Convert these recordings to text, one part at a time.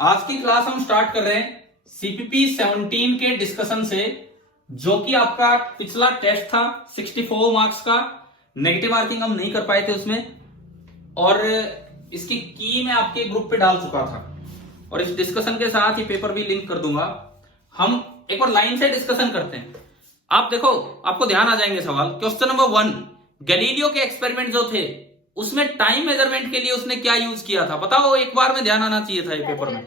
आज की क्लास हम स्टार्ट कर रहे हैं सीपीपी 17 के डिस्कशन से, जो कि आपका पिछला टेस्ट था 64 मार्क्स का। नेगेटिव मार्किंग हम नहीं कर पाए थे उसमें, और इसकी की मैं आपके ग्रुप पे डाल चुका था, और इस डिस्कशन के साथ ही पेपर भी लिंक कर दूंगा। हम एक बार लाइन से डिस्कशन करते हैं। आप देखो, आपको ध्यान आ जाएंगे सवाल। क्वेश्चन नंबर 1, गैलीलियो के एक्सपेरिमेंट जो थे उसमें टाइम मेजरमेंट के लिए उसने क्या यूज किया था? बताओ, एक बार में ध्यान आना चाहिए था ये पेपर में।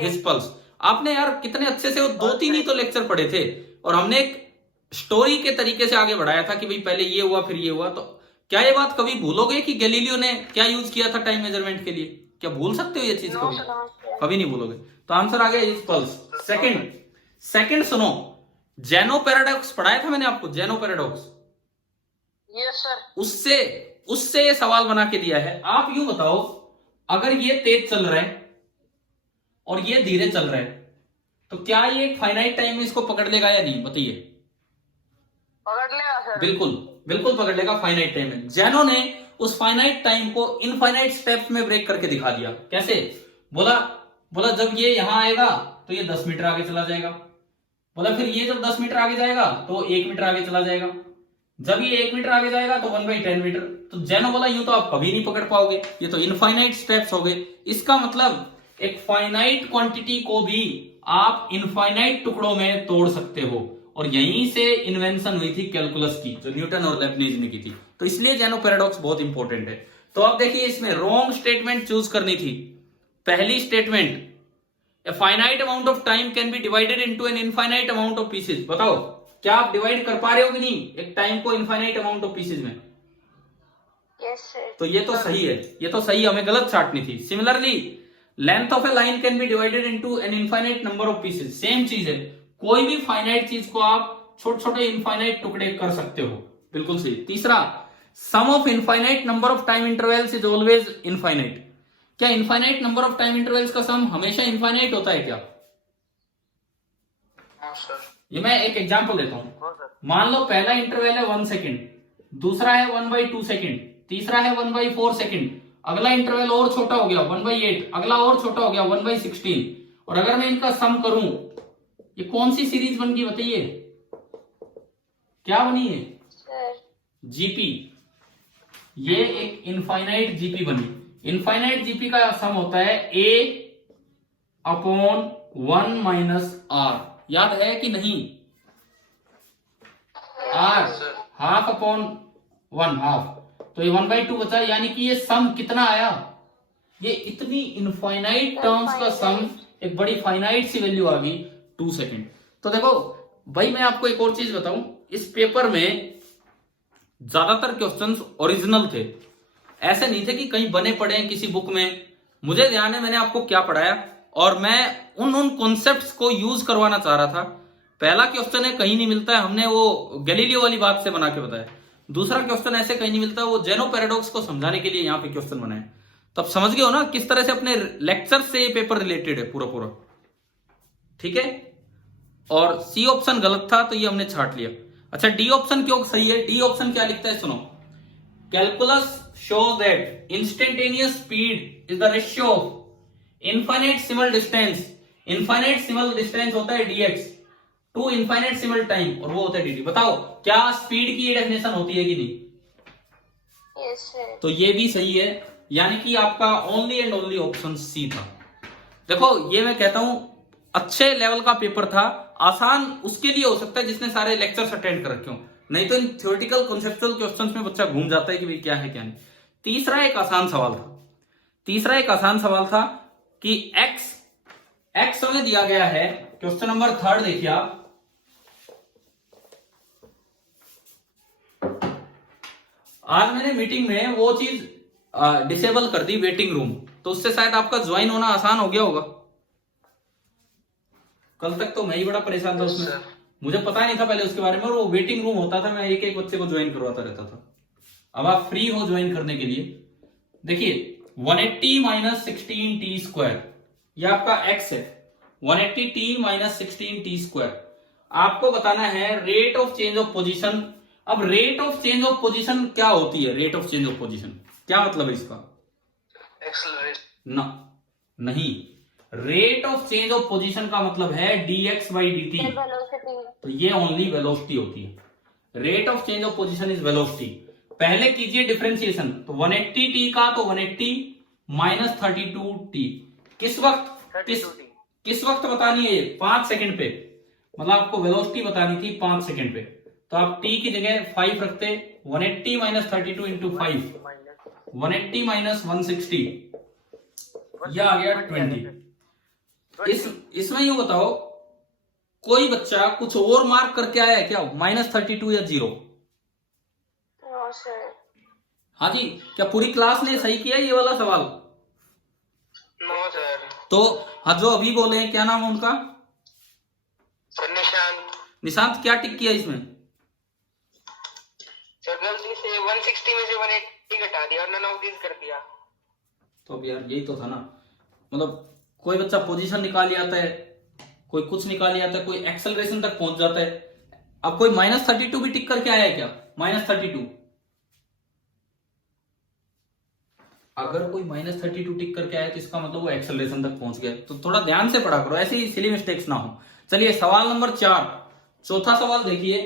His pulse. आपने यार कितने अच्छे से वो 2-3 ही तो लेक्चर पढ़े थे, और हमने एक स्टोरी के तरीके से आगे बढ़ाया था कि भाई पहले ये हुआ फिर ये हुआ। तो क्या ये बात कभी भूलोगे कि गैलीलियो ने क्या यूज किया था टाइम मेजरमेंट के लिए? क्या भूल सकते हो ये चीज? कभी नहीं भूलोगे। तो आंसर आ गया हिज पल्स। सेकंड सुनो, जेनो पैराडॉक्स पढ़ाया था मैंने आपको, जेनो पैराडॉक्स। Yes sir. उससे ये सवाल बना के दिया है। आप यूं बताओ, अगर ये तेज चल रहा है और ये धीरे चल रहा है, तो क्या ये एक फाइनाइट टाइम में इसको पकड़ लेगा या नहीं? बताइए। पकड़ लेगा सर। बिल्कुल बिल्कुल पकड़ लेगा फाइनाइट टाइम में। जेनो ने उस फाइनाइट टाइम को इनफाइनाइट स्टेप्स में ब्रेक करके दिखा दिया। कैसे? बोला जब ये यहां आएगा तो ये 10 मीटर आगे चला जाएगा। बोला फिर ये जब 10 मीटर आगे जाएगा तो 1 मीटर आगे चला जाएगा। जब ये 1 मीटर आगे जाएगा तो 1/10 मीटर। तो जेनो बोला यूं तो आप कभी नहीं पकड़ पाओगे, ये तो इनफाइनाइट स्टेप्स हो गए। इसका मतलब एक फाइनाइट क्वांटिटी को भी आप इनफाइनाइट टुकड़ों में तोड़ सकते हो, और यहीं से इन्वेंशन हुई थी कैलकुलस की, जो न्यूटन और लेबनीज ने की थी। तो इसलिए जेनो पैराडॉक्स बहुत इंपॉर्टेंट है। तो अब देखिए, इसमें रॉन्ग स्टेटमेंट चूज करनी थी। पहली statement, A finite amount of time can be divided into an infinite amount of pieces। बताओ, क्या आप डिवाइड कर पा रहे हो कि नहीं एक टाइम को इनफाइनाइट अमाउंट ऑफ पीसेज में? Yes sir. तो ये तो सही है, ये तो सही, हमें गलत छाटनी थी। Similarly, length of A line can be divided into an infinite number of pieces. Same चीज है, कोई भी फाइनाइट चीज को आप छोटे छोटे इनफाइनाइट टुकड़े कर सकते हो। बिल्कुल सही। तीसरा, sum of infinite number of time intervals is always infinite. क्या infinite number of time intervals का सम हमेशा इनफाइनाइट होता है क्या? हाँ सर। ये मैं एक एग्जांपल देता हूं। मान लो पहला इंटरवल है 1 सेकेंड, दूसरा है 1/2 सेकेंड, तीसरा है 1/4 सेकेंड, अगला इंटरवल और छोटा हो गया 1/8, अगला और छोटा हो गया 1/16। और अगर मैं इनका सम करूं, ये कौन सी सीरीज बन गई बताइए? क्या बनी है? जीपी। ये एक इनफाइनाइट जीपी बनी। इनफाइनाइट जीपी का सम होता है A/1 - R। याद है कि नहीं? R ½ half. तो ये 1/2 बचा, यानी कि ये सम कितना आया? ये इतनी इनफाइनाइट टर्म्स का सम, एक बड़ी फाइनाइट सी वैल्यू आ गई 2 सेकेंड। तो देखो भाई, मैं आपको एक और चीज बताऊं, इस पेपर में ज्यादातर क्वेश्चंस ओरिजिनल थे, ऐसे नहीं थे कि कहीं बने पड़े हैं किसी बुक में। मुझे ध्यान है मैंने आपको क्या पढ़ाया, और मैं उन कॉन्सेप्ट्स को यूज करवाना चाह रहा था। पहला क्वेश्चन है, कहीं नहीं मिलता है, हमने वो गैलीलियो वाली बात से बना के बताया। दूसरा क्वेश्चन ऐसे कहीं नहीं मिलता, वो जेनो पैराडॉक्स को समझाने के लिए यहाँ पे क्वेश्चन बनाए। तो आप समझ गए हो ना किस तरह से अपने लेक्चर से ये पेपर रिलेटेड है पूरा। ठीक है। और सी ऑप्शन गलत था तो ये हमने छाट लिया। अच्छा, डी ऑप्शन क्यों सही है? डी ऑप्शन क्या लिखता है सुनो, calculus shows that instantaneous speed is the ratio of infinite simal distance। infinite simal distance होता है dx to infinite simal time, और वो होता है dt। बताओ, क्या स्पीड की ये डेफिनेशन होती है कि नहीं? Yes sir. तो ये भी सही है, यानी कि आपका only and only option C था। देखो, ये मैं कहता हूं अच्छे लेवल का पेपर था। आसान उसके लिए हो सकता है जिसने सारे लेक्चर्स अटेंड कर रखे हो, नहीं तो इन थ्योरेटिकल कॉन्सेप्चुअल क्वेश्चंस में बच्चा घूम जाता है कि भाई क्या है क्या नहीं। तीसरा एक आसान सवाल था कि x हमें दिया गया है। क्वेश्चन नंबर 3 देखिए आप। आज मैंने मीटिंग में वो चीज डिसेबल कर दी, वेटिंग रूम, तो उससे शायद आपका ज्वाइन होना आसान हो गया होगा। कल तक तो मैं ही बड़ा परेशान था उसमें, मुझे पता नहीं था पहले उसके बारे में, और वो वेटिंग रूम होता था, मैं एक एक बच्चे को ज्वाइन करवाता रहता था। अब आप फ्री हो ज्वाइन करने के लिए। देखिए 180 - 16t², ये आपका x है। 180t - 16t²। आपको बताना है rate of change of position. अब rate of change of position क्या होती है? Rate of change of position क्या मतलब है इसका? एक्सेलरेशन ना, नहीं, rate of change of position का मतलब है dx बाई dt। वेलोसिटी। तो ये ओनली वेलोसिटी होती है। Rate of change of position is velocity. पहले कीजिए डिफरेंशिएशन, तो 180 t का तो 180 माइनस 32 t किस वक्त किस वक्त बतानी है? 5 सेकंड पे, मतलब आपको वेलोसिटी बतानी थी 5 सेकंड पे। तो आप t की जगह 5 रखते, 180 माइनस 32 इंटू 5, 180 माइनस 160, यह आ गया 20। इसमें यूं बताओ, कोई बच्चा कुछ और मार्क करके आया है क्या? माइनस 32 या 0? No sir. हाँ जी, क्या पूरी क्लास ने सही किया ये वाला सवाल? No sir. तो हाँ, जो अभी बोले हैं क्या नाम है उनका? सर निशांत। निशांत, क्या टिक किया इसमें? सर गलती से 160 में से 180 घटा दिया और नन ऑफ दिस कर दिया। तो अब यार यही तो था ना, मतलब कोई बच्चा पोजीशन निकाल आता है, कोई कुछ निकाल आता है, कोई एक्सेलरेशन तक पहुंच जाता है। अब कोई माइनस 32 भी टिक करके आया है क्या? माइनस 32, अगर कोई माइनस 32 टिक करके आया तो इसका मतलब वो एक्सेलरेशन तक पहुंच गया। तो थोड़ा ध्यान से पढ़ा करो, ऐसे ही सिली मिस्टेक्स ना हो। चलिए सवाल नंबर 4, चौथा सवाल देखिए।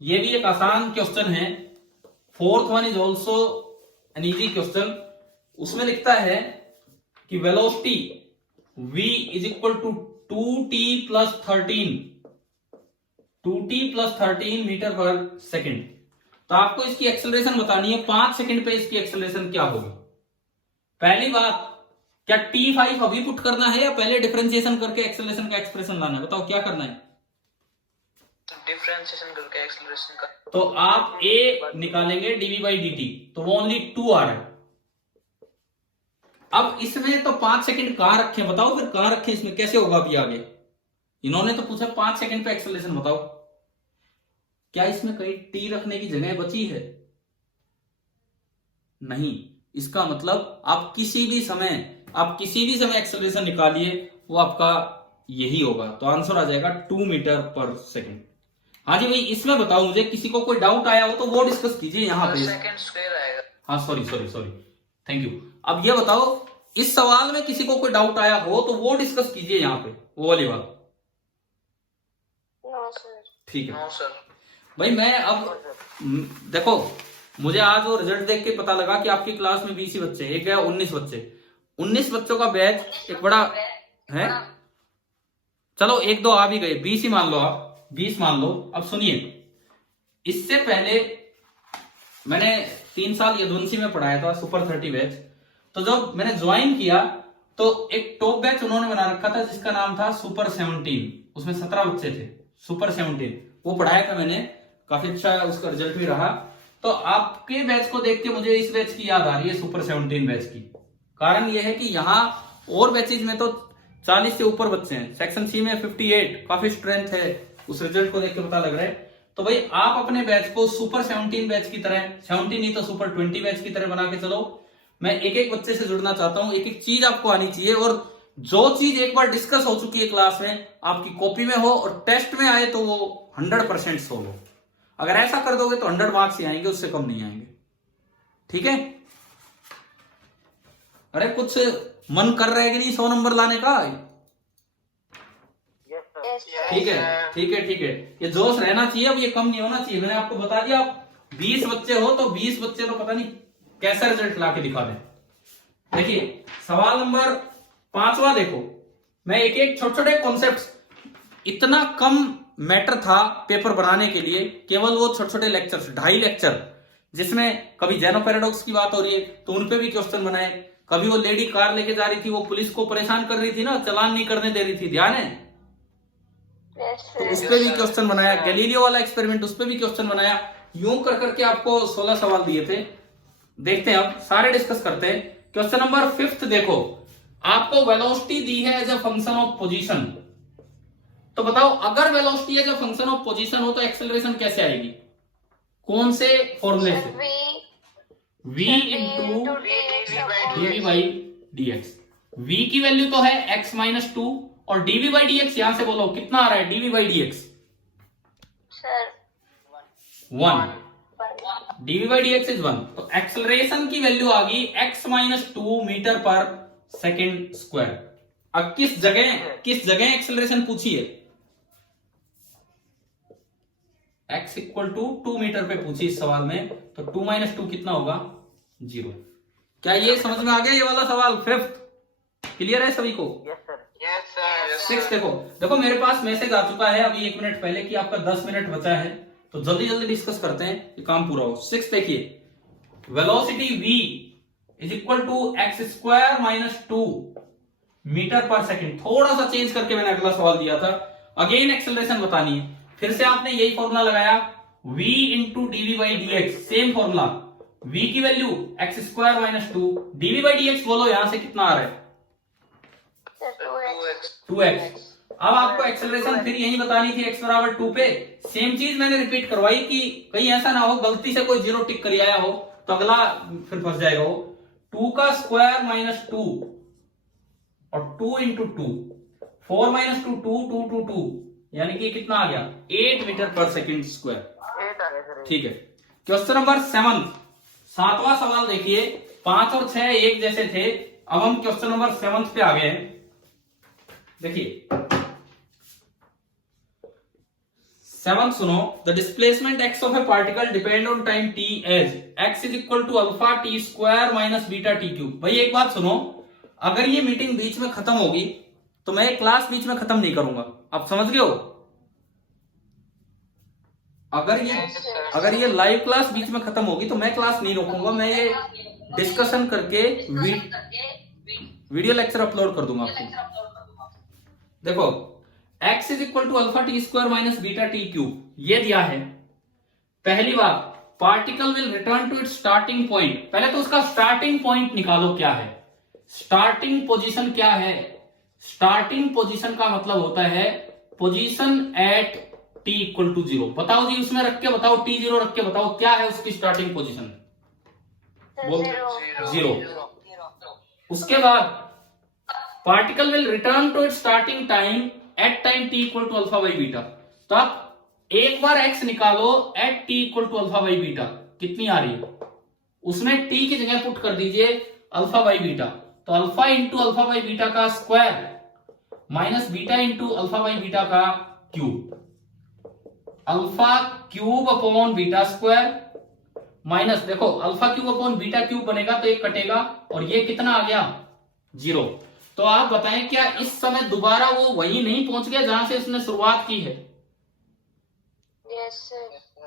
ये भी एक आसान क्वेश्चन है। Fourth one is also an easy question. उसमें लिखता है कि velocity v is equal to 2t plus 13 metre पर सेकेंड। तो आपको इसकी एक्सेलरेशन बतानी है, 5 सेकंड पे इसकी एक्सेलरेशन क्या होगी। पहली बात, क्या t5 अभी पुट करना है या पहले डिफरेंशिएशन करके एक्सेलरेशन का एक्सप्रेशन लाना है? बताओ क्या करना है? डिफरेंशिएशन करके एक्सेलरेशन का। तो आप a निकालेंगे dv बाई dt, तो वो ओनली 2 आ रहा है। अब इसमें तो 5 सेकंड कहां रखे, बताओ फिर कहां रखे, इसमें कैसे होगा अभी आगे? इन्होंने तो पूछा 5 सेकंड पे एक्सेलरेशन बताओ, क्या इसमें कहीं t रखने की जगह बची है? नहीं। इसका मतलब आप किसी भी समय एक्सेलरेशन निकालिए, वो आपका यही होगा। तो आंसर आ जाएगा 2 मीटर पर सेकंड। हाँ जी भाई, इसमें बताओ मुझे, किसी को कोई डाउट आया हो तो वो डिस्कस कीजिए यहाँ पे। सेकंड स्क्वायर आएगा। हाँ सॉरी, थैंक यू। अब ये बताओ, इस सवाल में किसी को कोई डाउट आया हो तो वो डिस्कस कीजिए यहाँ पे, वो वाली बात। No sir. ठीक है नो सर। भाई, मैं अब देखो, मुझे आज वो रिजल्ट देख के पता लगा कि आपकी क्लास में 20 ही बच्चे, एक है 19 बच्चे, 19 बच्चों का बैच एक बड़ा है। चलो एक दो आ भी गए, 20 ही मान लो, आप 20 मान लो। अब सुनिए, इससे पहले मैंने 3 साल यदुवंशी में पढ़ाया था, सुपर 30 बैच। तो जब मैंने ज्वाइन किया तो एक टॉप बैच उन्होंने बना रखा था जिसका नाम था सुपर 17, उसमें 17 बच्चे थे, सुपर 17, वो पढ़ाया था मैंने, काफी अच्छा उसका रिजल्ट भी रहा। तो आपके बैच को देख के मुझे इस बैच की याद आ रही है, सुपर 17 बैच की। कारण यह है कि यहाँ और बैचेज में तो 40 से ऊपर बच्चे हैं, सेक्शन सी में 58, काफी स्ट्रेंथ है, उस रिजल्ट को देख के पता लग रहा है। तो भाई आप अपने बैच को सुपर 17 बैच की तरह, 17 नहीं तो सुपर 20 बैच की तरह बना के चलो। मैं एक एक बच्चे से जुड़ना चाहता हूं, एक एक चीज आपको आनी चाहिए, और जो चीज एक बार डिस्कस हो चुकी है क्लास में, आपकी कॉपी में हो और टेस्ट में आए तो वो 100% सोल्व हो। अगर ऐसा कर दोगे तो 100 मार्क्स ही आएंगे, उससे कम नहीं आएंगे। ठीक है? अरे कुछ मन कर रहा है कि नहीं 100 नंबर लाने का? ठीक है, ये जोश रहना चाहिए, अब ये कम नहीं होना चाहिए। मैंने आपको बता दिया, आप 20 बच्चे हो तो 20 बच्चे तो पता नहीं कैसा रिजल्ट ला के दिखा दें। देखिए सवाल नंबर 5वां देखो, मैं एक एक छोटे छोटे कॉन्सेप्ट्स, इतना कम मैटर था पेपर बनाने के लिए, केवल वो छोटे छोटे लेक्चर्स, 2.5 लेक्चर, जिसमें कभी जेनो पैराडॉक्स की बात हो रही है तो उनपे भी क्वेश्चन बनाए, कभी वो लेडी कार लेके जा रही थी, वो पुलिस को परेशान कर रही थी ना, चालान नहीं करने दे रही थी, ध्यान है? तो उस पर भी क्वेश्चन बनाया, गैलीलियो वाला एक्सपेरिमेंट, उस पर भी क्वेश्चन बनाया। यूं कर करके आपको 16 सवाल दिए थे। देखते हैं, अब सारे डिस्कस करते हैं। क्वेश्चन नंबर 5 देखो, आपको वेलोसिटी दी है as a function of position. तो बताओ, अगर velocity as a function of position हो तो एक्सेलरेशन कैसे आएगी? कौन से फॉर्मूले से? v into dv by dx। v की वैल्यू तो है x माइनस 2, और dv बाई dx यहां से बोलो कितना आ रहा है? dv by dx 1, dv by dx is 1। तो एक्सेलरेशन की वैल्यू आ गई x माइनस 2 मीटर पर सेकेंड स्क्वायर। अब किस जगह एक्सेलरेशन पूछी है? x इक्वल टू 2 मीटर पे पूछी इस सवाल में, तो 2 - 2 कितना होगा? 0। क्या ये समझ में आ गया ये वाला सवाल? फिफ्थ क्लियर है सभी को? Yes sir. सिक्स देखो मेरे पास मैसेज आ चुका है अभी 1 मिनट पहले कि आपका 10 मिनट बचा है, तो जल्दी जल्दी डिस्कस करते हैं ये काम पूरा हो। सिक्स देखिए, velocity v is equal to x² - 2 metre पर सेकेंड। थोड़ा सा चेंज करके मैंने अगला सवाल दिया था, अगेन एक्सेलरेशन बतानी है। फिर से आपने यही फॉर्मूला लगाया v into dv/dx, same formula. v की वैल्यू x² - 2, dv/dx बोलो यहां से कितना आ रहा है? 2x। अब आपको एक्सेलरेशन फिर यही बतानी थी x बराबर 2 पे। सेम चीज मैंने रिपीट करवाई कि कहीं ऐसा ना हो गलती से कोई 0 टिक कर आया हो तो अगला फिर फंस जाएगा वो। 2 का स्क्वायर - 2 और 2 इंटू 2, 4 - 2 2 2 2, यानी कि कितना आ गया? 8 मीटर पर सेकेंड स्क्वायर। ठीक है, क्वेश्चन नंबर 7, 7वां सवाल देखिए। 5 और 6 एक जैसे थे, अब हम क्वेश्चन नंबर 7 पे आ गए हैं। देखिए 7 सुनो, the displacement x of a particle depend on time t as x is equal to alpha t square minus beta t cube. भाई एक बात सुनो, अगर ये मीटिंग बीच में खत्म होगी तो मैं क्लास बीच में खत्म नहीं करूंगा, आप समझ गए हो? अगर ये लाइव क्लास बीच में खत्म होगी तो मैं क्लास नहीं रोकूंगा, मैं ये डिस्कशन करके वीडियो लेक्चर अपलोड कर दूंगा आपको। देखो x is equal to alpha t square minus beta t cube ये दिया है। पहली बात, particle will return to its starting point. पहले तो उसका स्टार्टिंग पॉइंट निकालो, क्या है स्टार्टिंग पोजीशन? क्या है स्टार्टिंग पोजीशन? का मतलब होता है position at t equal to 0। बताओ जी, उसमें रख के बताओ, t0 रख के बताओ क्या है उसकी स्टार्टिंग पोजीशन? 0। उसके बाद particle will return to its starting time at time t equal to alpha by beta. तब एक बार x निकालो at t equal to alpha by beta, कितनी आ रही है? उसमें t की जगह पुट कर दीजिए अल्फा बाई बीटा, तो alpha into alpha by beta का square minus beta into alpha by beta का cube, alpha cube upon beta square minus, देखो alpha cube upon beta cube बनेगा तो एक कटेगा और ये कितना आ गया? 0। तो आप बताएं क्या इस समय दोबारा वो वही नहीं पहुंच गया जहां से उसने शुरुआत की है?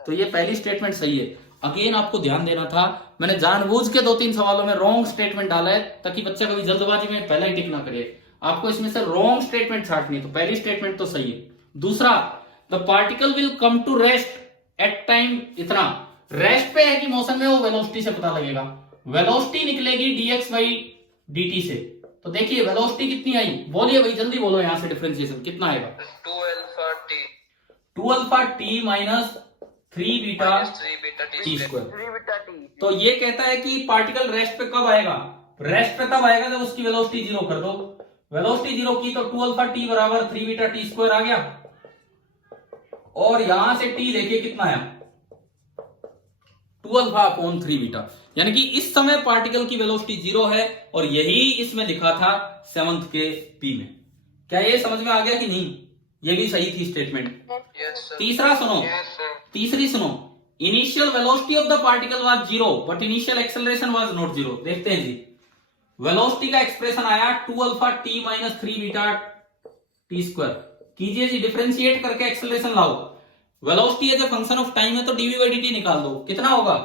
तो ये पहली स्टेटमेंट सही है। अगेन आपको ध्यान देना था, मैंने जानबूझ के 2-3 सवालों में रॉन्ग स्टेटमेंट डाला है ताकि बच्चा कभी जल्दबाजी में पहला ही टिक ना करे। आपको इसमें से रॉन्ग स्टेटमेंट छाटनी, तो पहली स्टेटमेंट तो सही है। दूसरा, the particle will come to rest at time इतना, रेस्ट पे है कि मोशन में, वो वेलोसिटी से पता लगेगा। वेलोसिटी निकलेगी dx बाई dt से, तो देखिए वेलोसिटी कितनी आई, बोलिए भाई जल्दी बोलो, यहां से डिफरेंशिएशन कितना आएगा? 2 alpha t minus 3 beta t square. तो ये कहता है कि पार्टिकल रेस्ट पे कब आएगा? रेस्ट पे तब आएगा जब उसकी वेलोसिटी 0 कर दो। वेलोसिटी 0 की तो 2 अल्फा टी बराबर 3 बीटा टी स्क्वायर आ गया, और यहां से t देखिए कितना आया? 2 अल्फा अपॉन 3 बीटा। यानी कि इस समय पार्टिकल की वेलोसिटी 0 है, और यही इसमें लिखा था 7th के पी में। क्या ये समझ में आ गया कि नहीं? ये भी सही थी स्टेटमेंट। तीसरा सुनो, तीसरी सुनो, initial velocity of the particle was 0 but initial acceleration was not 0। देखते हैं जी, वेलोसिटी का एक्सप्रेशन आया 2 alpha t minus 3 beta t square. कीजिए जी, डिफरेंशिएट करके एक्सेलरेशन लाओ। Velocity as a function of time है तो dv बाई dt निकाल दो, कितना होगा?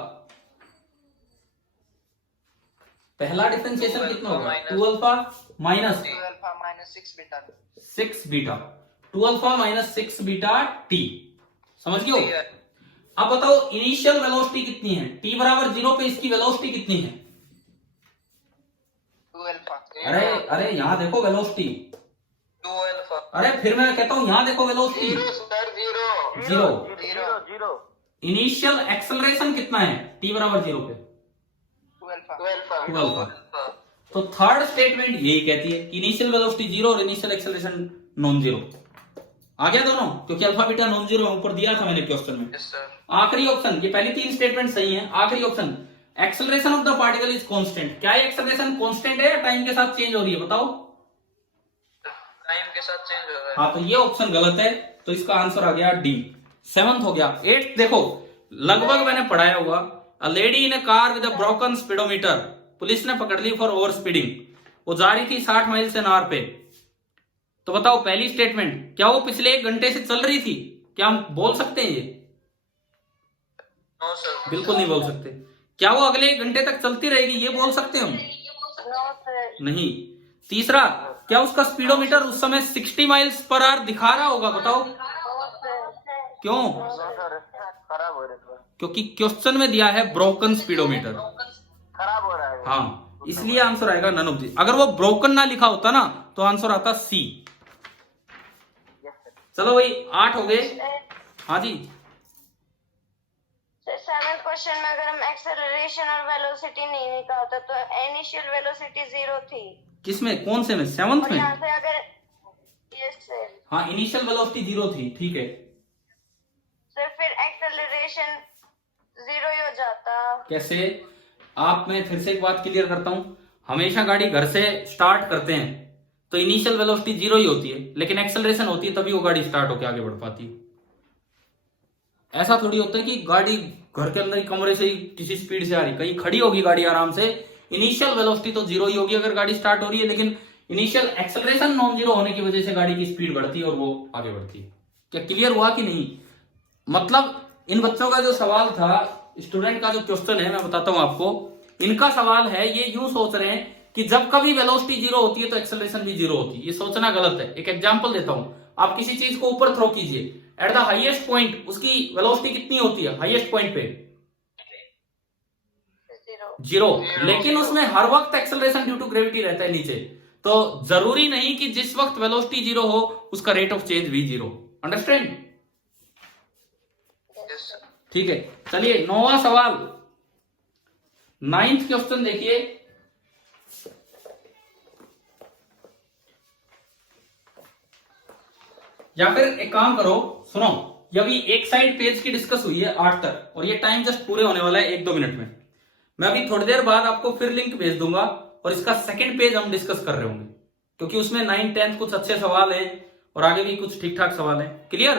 पहला डिफरेंशिएशन कितना होगा? 2 alpha minus 6 beta, 2 alpha minus 6 beta T. समझ गए? अब बताओ इनिशियल वेलोसिटी कितनी है? t बराबर 0 पे इसकी वेलोसिटी कितनी है? 2 अल्फा। अरे यहां देखो वेलोसिटी, 2 अल्फा। अरे फिर मैं कहता हूं यहां देखो वेलोसिटी 0। इनिशियल एक्सेलरेशन कितना है t बराबर 0 पे? 2 अल्फा। तो थर्ड स्टेटमेंट यही कहती है कि इनिशियल वेलोसिटी 0 और इनिशियल एक्सेलरेशन नॉन जीरो। आ गया दोनों, क्योंकि अल्फा बीटा नॉन जीरो ऊपर दिया था मैंने क्वेश्चन में। आखिरी ऑप्शन, ये पहली 3 स्टेटमेंट सही हैं। आखिरी option, acceleration of the particle is constant. क्या ये एक्सेलरेशन कांस्टेंट है या टाइम के साथ चेंज हो रही है, बताओ? टाइम के साथ चेंज हो रहा है। हाँ, तो ये ऑप्शन गलत है, तो इसका आंसर आ गया डी। 7th हो गया। 8th देखो, लगभग मैंने पढ़ाया हुआ। A lady in A car with a broken speedometer, police ने पकड़ ली फॉर ओवर स्पीडिंग। वो जा रही थी 60 माइल एन आवर पे। तो बताओ पहली स्टेटमेंट, क्या वो पिछले 1 घंटे से चल रही थी? क्या हम बोल सकते हैं ये? No sir. बिल्कुल नहीं बोल सकते। क्या वो अगले 1 घंटे तक चलती रहेगी, ये बोल सकते हैं हम? नहीं। तीसरा, क्या उसका स्पीडोमीटर उस समय 60 माइल्स पर आवर दिखा रहा होगा, बताओ? क्यों? खराब हो रहा है, क्योंकि क्वेश्चन में दिया है ब्रोकन स्पीडोमीटर। खराब हो रहा है। हाँ, इसलिए आंसर आएगा नन ऑफ दिस। अगर वो ब्रोकन ना लिखा होता ना तो आंसर आता सी। चलो भाई, 8 हो गए। हाँ जी। 7th क्वेश्चन में अगर हम एक्सेलरेशन और वेलोसिटी नहीं निकालते तो इनिशियल वेलोसिटी 0 थी। किसमें, कौन से में? 7th में? यहाँ से अगर यस सर, हाँ, इनिशियल वेलोसिटी 0 थी, ठीक है। सर फिर एक्सेलरेशन 0 ही हो जाता। कैसे? आप, मैं फिर से एक बात क्लियर करता हूं। हमेशा गाड़ी घर से स्टार्ट करते हैं तो इनिशियल वेलोसिटी 0 ही होती है, लेकिन एक्सेलरेशन होती है तभी वो गाड़ी स्टार्ट होकर आगे बढ़ पाती है। ऐसा थोड़ी होता है कि गाड़ी घर के अंदर ही कमरे से ही किसी स्पीड से आ रही, कहीं खड़ी होगी गाड़ी आराम से, इनिशियल वेलोसिटी तो 0 ही होगी अगर गाड़ी स्टार्ट हो रही है, लेकिन इनिशियल एक्सेलरेशन नॉन जीरो होने की वजह से गाड़ी की स्पीड बढ़ती है और वो आगे बढ़ती है। क्या क्लियर हुआ कि नहीं? मतलब इन बच्चों का जो सवाल था, स्टूडेंट का जो क्वेश्चन है, मैं बताता हूं आपको। इनका सवाल है, ये यूं सोच रहे हैं कि जब कभी वेलोसिटी 0 होती है तो एक्सेलरेशन भी 0 होती है। ये सोचना गलत है। एक एग्जांपल देता हूं। आप किसी चीज को ऊपर थ्रो कीजिए, एट द हाईएस्ट पॉइंट उसकी वेलोसिटी कितनी होती है? हाईएस्ट पॉइंट पे 0, लेकिन उसमें हर वक्त एक्सेलरेशन ड्यू टू ग्रेविटी रहता है नीचे। तो जरूरी नहीं कि जिस वक्त वेलोसिटी 0 हो उसका रेट ऑफ चेंज भी 0। अंडरस्टैंड? ठीक है, चलिए 9वां सवाल, 9th क्वेश्चन देखिए। या फिर एक काम करो, सुनो, ये अभी एक साइड पेज की डिस्कस हुई है 8 तक, और ये टाइम जस्ट पूरे होने वाला है 1-2 मिनट में। मैं अभी थोड़ी देर बाद आपको फिर लिंक भेज दूंगा और इसका सेकंड पेज हम डिस्कस कर रहे होंगे, क्योंकि उसमें 9th 10th कुछ अच्छे सवाल हैं और आगे भी कुछ ठीक ठाक सवाल हैं। क्लियर?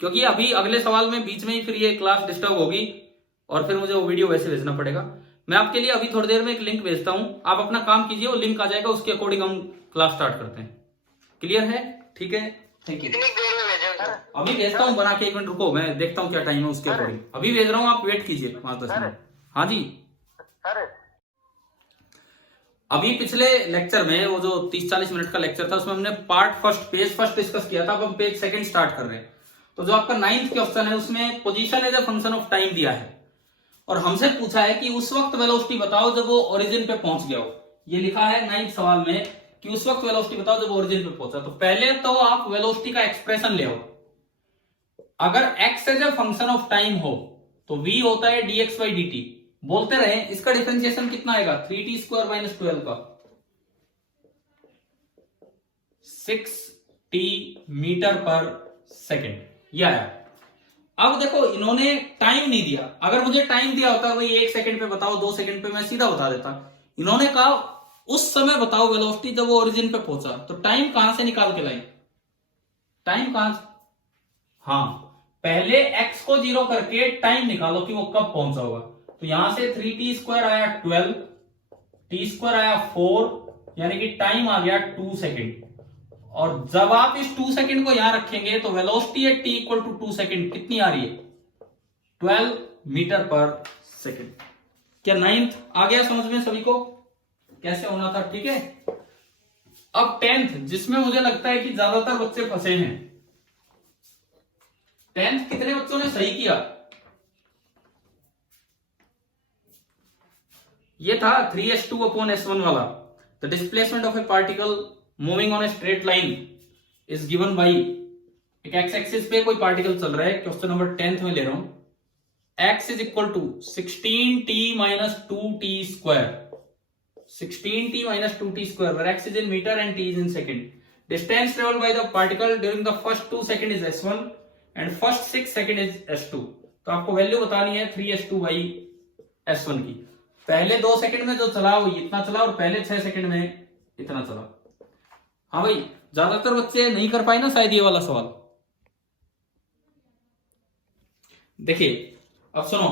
क्योंकि अभी अगले सवाल में बीच में ही फिर ये क्लास डिस्टर्ब होगी और फिर मुझे वो वीडियो वैसे भेजना पड़ेगा। मैं आपके लिए अभी थोड़ी देर में एक लिंक भेजता हूं, आप अपना काम कीजिए, वो लिंक आ जाएगा, उसके अकॉर्डिंग हम क्लास स्टार्ट करते हैं। क्लियर है? ठीक है, थैंक यू। कितनी देर में भेजें सर? अभी भेजता हूँ बना के, 1 मिनट रुको, मैं देखता हूँ क्या टाइम है उसके अकॉर्डिंग। अभी भेज रहा हूँ, आप वेट कीजिए 5-10 मिनट। हाँ जी। सर अभी पिछले लेक्चर में वो जो 30-40 मिनट का लेक्चर था उसमें हमने part first, page first discuss किया था। अब हम पेज सेकंड स्टार्ट कर रहे हैं। तो जो आपका 9th क्वेश्चन है उसमें position as a function of time दिया है और हमसे पूछा है कि उस वक्त वेलोसिटी बताओ जब वो ओरिजिन पे पहुंच गया हो। ये लिखा है 9th सवाल में कि उस वक्त वेलोसिटी बताओ जब ओरिजिन पे पहुंचा। तो पहले तो आप वेलोसिटी का एक्सप्रेशन ले आओ। अगर x as a function of time हो तो v होता है dx by dt। बोलते रहे, इसका डिफरेंशिएशन कितना आएगा? 3t² - 12 का 6t मीटर पर सेकेंड, ये आया। अब देखो, इन्होंने टाइम नहीं दिया। अगर मुझे टाइम दिया होता भाई 1 सेकंड पे बताओ, 2 सेकंड पे, मैं सीधा बता देता। इन्होंने कहा उस समय बताओ वेलोसिटी जब वो ओरिजिन पे पहुंचा। तो टाइम कहां से निकाल के लाई? टाइम कहां से? हाँ, पहले x को 0 करके टाइम निकालो कि वो कब पहुंचा होगा। तो यहां से 3t² आया 12, t² आया 4, यानी कि टाइम आ गया 2 सेकंड। और जब आप इस 2 सेकंड को यहां रखेंगे तो वेलोसिटी है t = 2 सेकंड, कितनी आ रही है? 12 मीटर पर सेकंड। क्या 9th आ गया समझ में सभी को कैसे होना था? ठीक है। अब 10th, जिसमें मुझे लगता है कि ज्यादातर बच्चे फंसे हैं। 10th कितने बच्चों ने सही किया? ये था 3s2/s1 वाला। The displacement of a particle moving on a straight line is given by, एक एक्स एक्सिस पे कोई पार्टिकल चल रहा है, क्वेश्चन नंबर 10th में ले रहा हूं। x is equal to 16t - 2t², 16t - 2t², where x is in meter and t is in second. Distance traveled by the particle during the first 2 seconds is s1 and first 6 seconds is s2. तो आपको value बतानी है 3s2/s1 की। पहले 2 second में जो चला वो इतना चला और पहले 6 सेकंड में इतना चला। हाँ भाई, ज्यादातर बच्चे नहीं कर पाए ना शायद ये वाला सवाल। देखिए अब सुनो,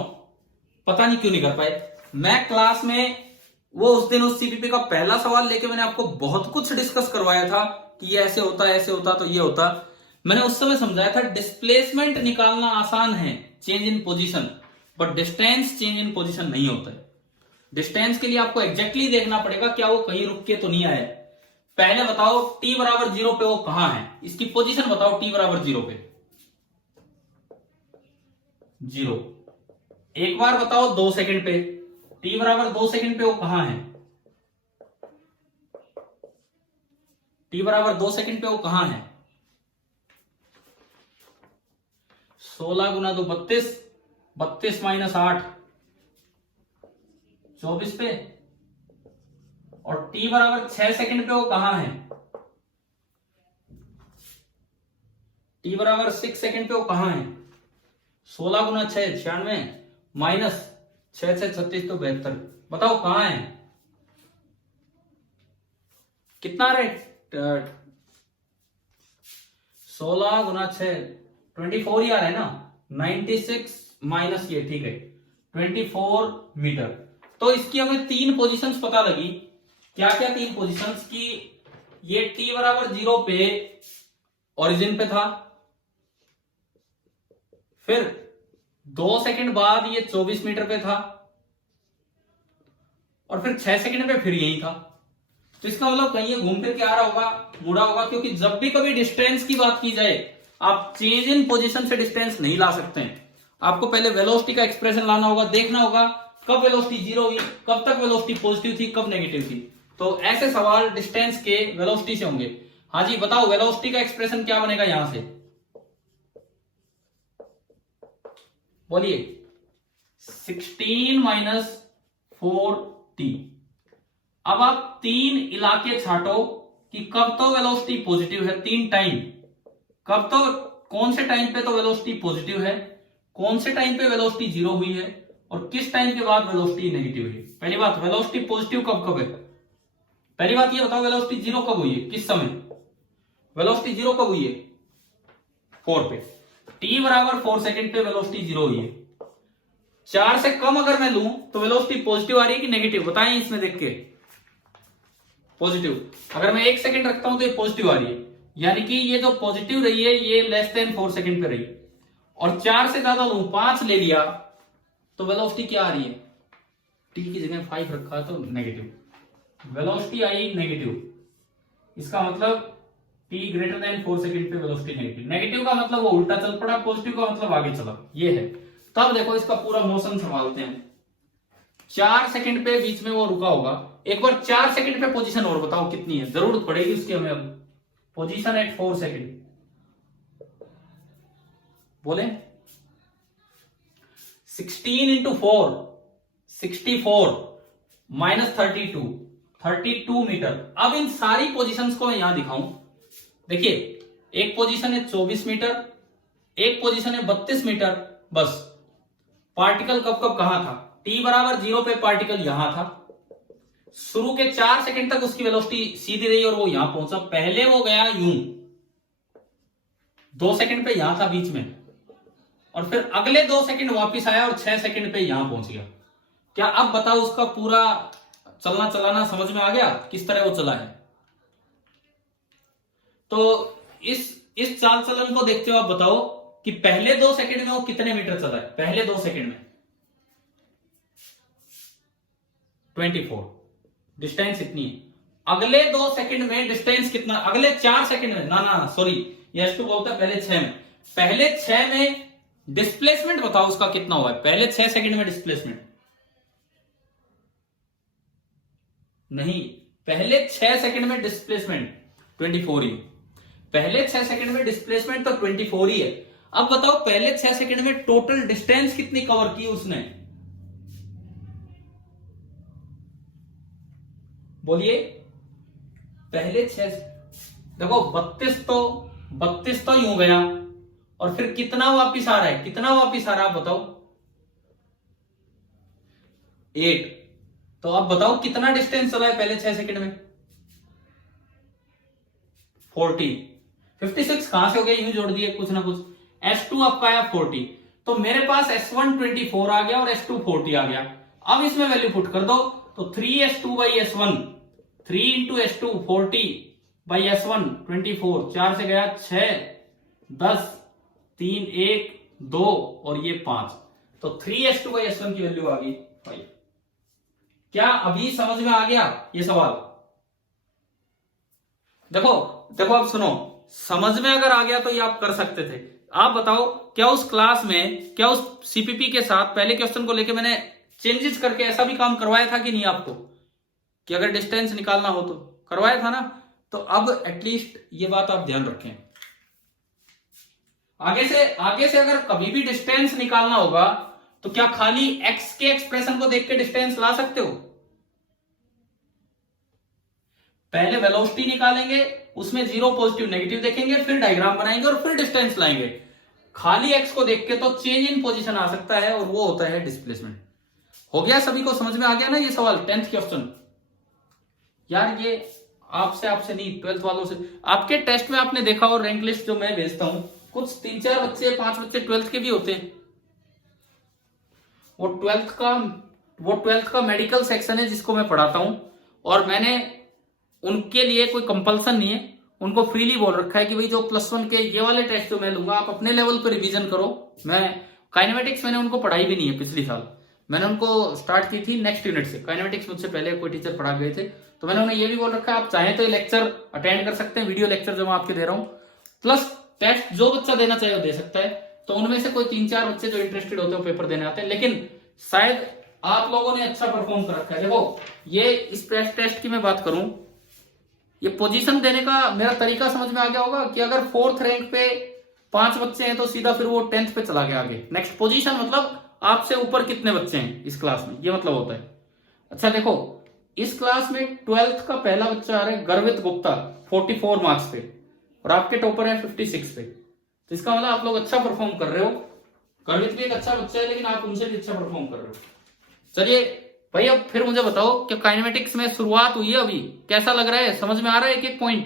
पता नहीं क्यों नहीं कर पाए। मैं क्लास में वो उस दिन उस सीपीपी का पहला सवाल लेके मैंने आपको बहुत कुछ डिस्कस करवाया था कि ये ऐसे होता ऐसे होता तो ये होता। मैंने उस समय समझाया था डिस्प्लेसमेंट निकालना आसान है, change in position, but distance change in position नहीं होता है। डिस्टेंस के लिए आपको एग्जैक्टली देखना पड़ेगा क्या वो कहीं रुक के तो नहीं आए। पहले बताओ t बराबर 0 पे वो कहां है, इसकी पोजीशन बताओ t बराबर 0 पे। 0। एक बार बताओ 2 सेकंड पे, t बराबर 2 सेकंड पे वो कहां है। t बराबर 2 सेकंड पे वो कहां है। 16 गुना 2 32, 32 माइनस 8 24 पे। और t बराबर 6 सेकंड पे वो कहां है। t बराबर 6 सेकंड पे वो कहां है। 16 गुना 6 96 माइनस 6 6 36 तो 72। बताओ कहां है, कितना रेट। 16 गुना 6 24 ही आ रहा है ना। 96 माइनस ये, ठीक है 24 मीटर। तो इसकी हमें 3 पोजीशंस पता लगी। क्या क्या 3 पोजीशंस की, ये t बराबर 0 पे ओरिजिन पे था, फिर 2 सेकंड बाद ये 24 मीटर पे था, और फिर 6 सेकंड पे फिर यही था। तो इसका मतलब कहीं ये घूम फिर के आ रहा होगा, मुड़ा होगा, क्योंकि जब भी कभी डिस्टेंस की बात की जाए आप चेंज इन पोजीशन से डिस्टेंस नहीं ला सकते हैं। आपको पहले वेलोसिटी का एक्सप्रेशन लाना होगा, देखना होगा कब वेलोसिटी 0 हुई, कब तक वेलोसिटी पॉजिटिव थी, कब नेगेटिव थी। तो ऐसे सवाल डिस्टेंस के वेलोसिटी से होंगे। हाँ जी बताओ वेलोसिटी का एक्सप्रेशन क्या बनेगा यहां से, बोलिए। 16 माइनस 4t। अब आप 3 इलाके छाटो कि कब तो वेलोसिटी पॉजिटिव है, 3 टाइम। कब तो, कौन से टाइम पे तो वेलोसिटी पॉजिटिव है, कौन से टाइम पे वेलोसिटी 0 हुई है, और किस टाइम के बाद वेलोसिटी नेगेटिव है। पहली बात, वेलोसिटी पॉजिटिव कब कब है। पहली बात ये बताओ वेलोसिटी 0 कब हुई है, किस समय। वेलोसिटी 0 कब हुई है, 4 पे। t बराबर 4 सेकंड पे वेलोसिटी 0 हुई है। 4 से कम अगर मैं लूं तो वेलोसिटी पॉजिटिव आ रही है कि नेगेटिव, बताएं इसमें देख के। पॉजिटिव। अगर मैं 1 सेकंड रखता हूं तो ये पॉजिटिव आ रही है, यानी कि ये जो पॉजिटिव रही है ये लेस देन 4 सेकंड पे रही। और 4 से ज्यादा लूं, 5 ले लिया, तो वेलोसिटी क्या आ रही है, t की जगह 5 रखा तो नेगेटिव, वेलोसिटी आई नेगेटिव। इसका मतलब t ग्रेटर देन 4 सेकंड पे वेलोसिटी नेगेटिव। नेगेटिव का मतलब वो उल्टा चल पड़ा, पॉजिटिव का मतलब आगे चला, ये है। तब देखो इसका पूरा मोशन संभालते हैं। 4 सेकंड पे बीच में वो रुका होगा। एक बार 4 सेकंड पे पोजीशन और बताओ कितनी है, जरूरत पड़ेगी उसकी हमें अब। पोजीशन एट 4 सेकंड बोले। 16 इंटू 4 64 माइनस 32 मीटर। अब इन सारी पोजीशंस को मैं यहां दिखाऊं। देखिए एक पोजीशन है 24 मीटर, एक पोजीशन है 32 मीटर। बस पार्टिकल कब कब कहां था, t बराबर 0 पे पार्टिकल यहां था। शुरू के 4 सेकंड तक उसकी वेलोसिटी सीधी रही और वो यहां पहुंचा। पहले वो गया यूं, 2 सेकंड पे यहां था बीच में, और फिर अगले 2 सेकंड वापस आया और 6 सेकंड पे यहां पहुंच गया। क्या अब बताओ उसका पूरा चलना चलाना समझ में आ गया, किस तरह वो चला है। तो इस चाल चलन को देखते हो आप बताओ कि पहले 2 सेकंड में वो कितने मीटर चला है। पहले 2 सेकंड में 24, डिस्टेंस इतनी है। अगले 2 सेकंड में डिस्टेंस कितना, अगले 4 सेकंड में, ना सॉरी, यश तो बोलता है पहले 6 में। पहले 6 में डिस्प्लेसमेंट बताओ उसका कितना हुआ है, पहले 6 सेकंड में डिस्प्लेसमेंट। नहीं, पहले 6 सेकंड में डिस्प्लेसमेंट 24 ही। पहले 6 सेकंड में डिस्प्लेसमेंट तो 24 ही है। अब बताओ पहले 6 सेकंड में टोटल डिस्टेंस कितनी कवर की उसने, बोलिए। पहले 6, देखो 32 तो यूं गया, और फिर कितना वापिस आ रहा है, कितना वापिस आ रहा है आप बताओ, 8। तो अब बताओ कितना डिस्टेंस चला है पहले 6 सेकंड में, 40। 56 कहां से हो गया, यूं जोड़ दिए कुछ ना कुछ। S2 आपका आया 40, तो मेरे पास S1 24 आ गया और S2 40 आ गया। अब इसमें वैल्यू पुट कर दो, तो 3S2 by S1, 3 into S2 40 by S1 24, 4 से गया 6, 10, 3, 1, 2 और ये 5, तो 3S2 बाई S1 की वैल्यू आ गई 5। क्या अभी समझ में आ गया ये सवाल? देखो देखो अब सुनो, समझ में अगर आ गया तो ये आप कर सकते थे। आप बताओ क्या उस क्लास में, क्या उस सीपीपी के साथ पहले क्वेश्चन को लेके मैंने चेंजेस करके ऐसा भी काम करवाया था कि नहीं आपको, कि अगर डिस्टेंस निकालना हो तो करवाया था ना? तो अब एटलीस्ट ये बात आप ध्यान रखें, आगे से अगर कभी भी डिस्टेंस निकालना होगा तो क्या खाली एक्स के एक्सप्रेशन को देख के डिस्टेंस ला सकते हो? पहले वेलोसिटी निकालेंगे, उसमें जीरो पॉजिटिव नेगेटिव देखेंगे, फिर डायग्राम बनाएंगे और फिर डिस्टेंस लाएंगे। खाली एक्स को देख के तो चेंज इन पोजीशन आ सकता है और वो होता है डिस्प्लेसमेंट। हो गया, सभी को समझ में आ गया ना ये सवाल? 10th क्वेश्चन यार, ये आपसे नहीं, 12th वालों से। आपके टेस्ट में आपने देखा और रैंक लिस्ट जो मैं भेजता हूं, कुछ 3-4 बच्चे 5 बच्चे 12th के भी होते हैं। वो 12th का मेडिकल सेक्शन है जिसको मैं पढ़ाता हूं, और मैंने उनके लिए कोई कंपल्सन नहीं है, उनको फ्रीली बोल रखा है कि भाई जो +1 के ये वाले टेस्ट जो मैं लूंगा आप अपने लेवल पर रिवीजन करो। मैं काइनेमेटिक्स मैंने उनको पढ़ाई भी नहीं है, पिछली साल मैंने उनको स्टार्ट की थी नेक्स्ट यूनिट से। काइनेमेटिक्स मुझसे पहले कोई टीचर पढ़ा गए थे, तो मैंने उन्हें ये भी बोल रखा है आप चाहें तो लेक्चर अटेंड कर सकते हैं, वीडियो लेक्चर जो मैं आपके दे रहा हूँ, प्लस टेस्ट जो बच्चा देना चाहे वो दे सकता है। तो उनमें से कोई 3-4 बच्चे जो इंटरेस्टेड होते हैं पेपर देने आते हैं, लेकिन शायद आप लोगों ने अच्छा परफॉर्म कर रखा है। देखो ये इस टेस्ट की मैं बात करूं, ये पोजीशन देने का मेरा तरीका समझ में आ गया होगा कि अगर 4th रैंक पे 5 बच्चे हैं तो सीधा फिर वो 10th पे चला गया आगे। नेक्स्ट पोजीशन मतलब आपसे ऊपर कितने बच्चे हैं इस क्लास में, ये मतलब होता है। अच्छा देखो, इस क्लास में 12th का पहला बच्चा आ रहा है गर्वित गुप्ता 44 मार्क्स पे, और आपके टॉपर है 56 पे। तो इसका मतलब आप लोग अच्छा परफॉर्म कर रहे हो। गर्वित भी एक अच्छा बच्चा है, लेकिन आप उनसे भी अच्छा परफॉर्म कर रहे हो। चलिए भाई, अब फिर मुझे बताओ कि काइनेमेटिक्स में शुरुआत हुई है अभी, कैसा लग रहा है, समझ में आ रहा है एक एक पॉइंट?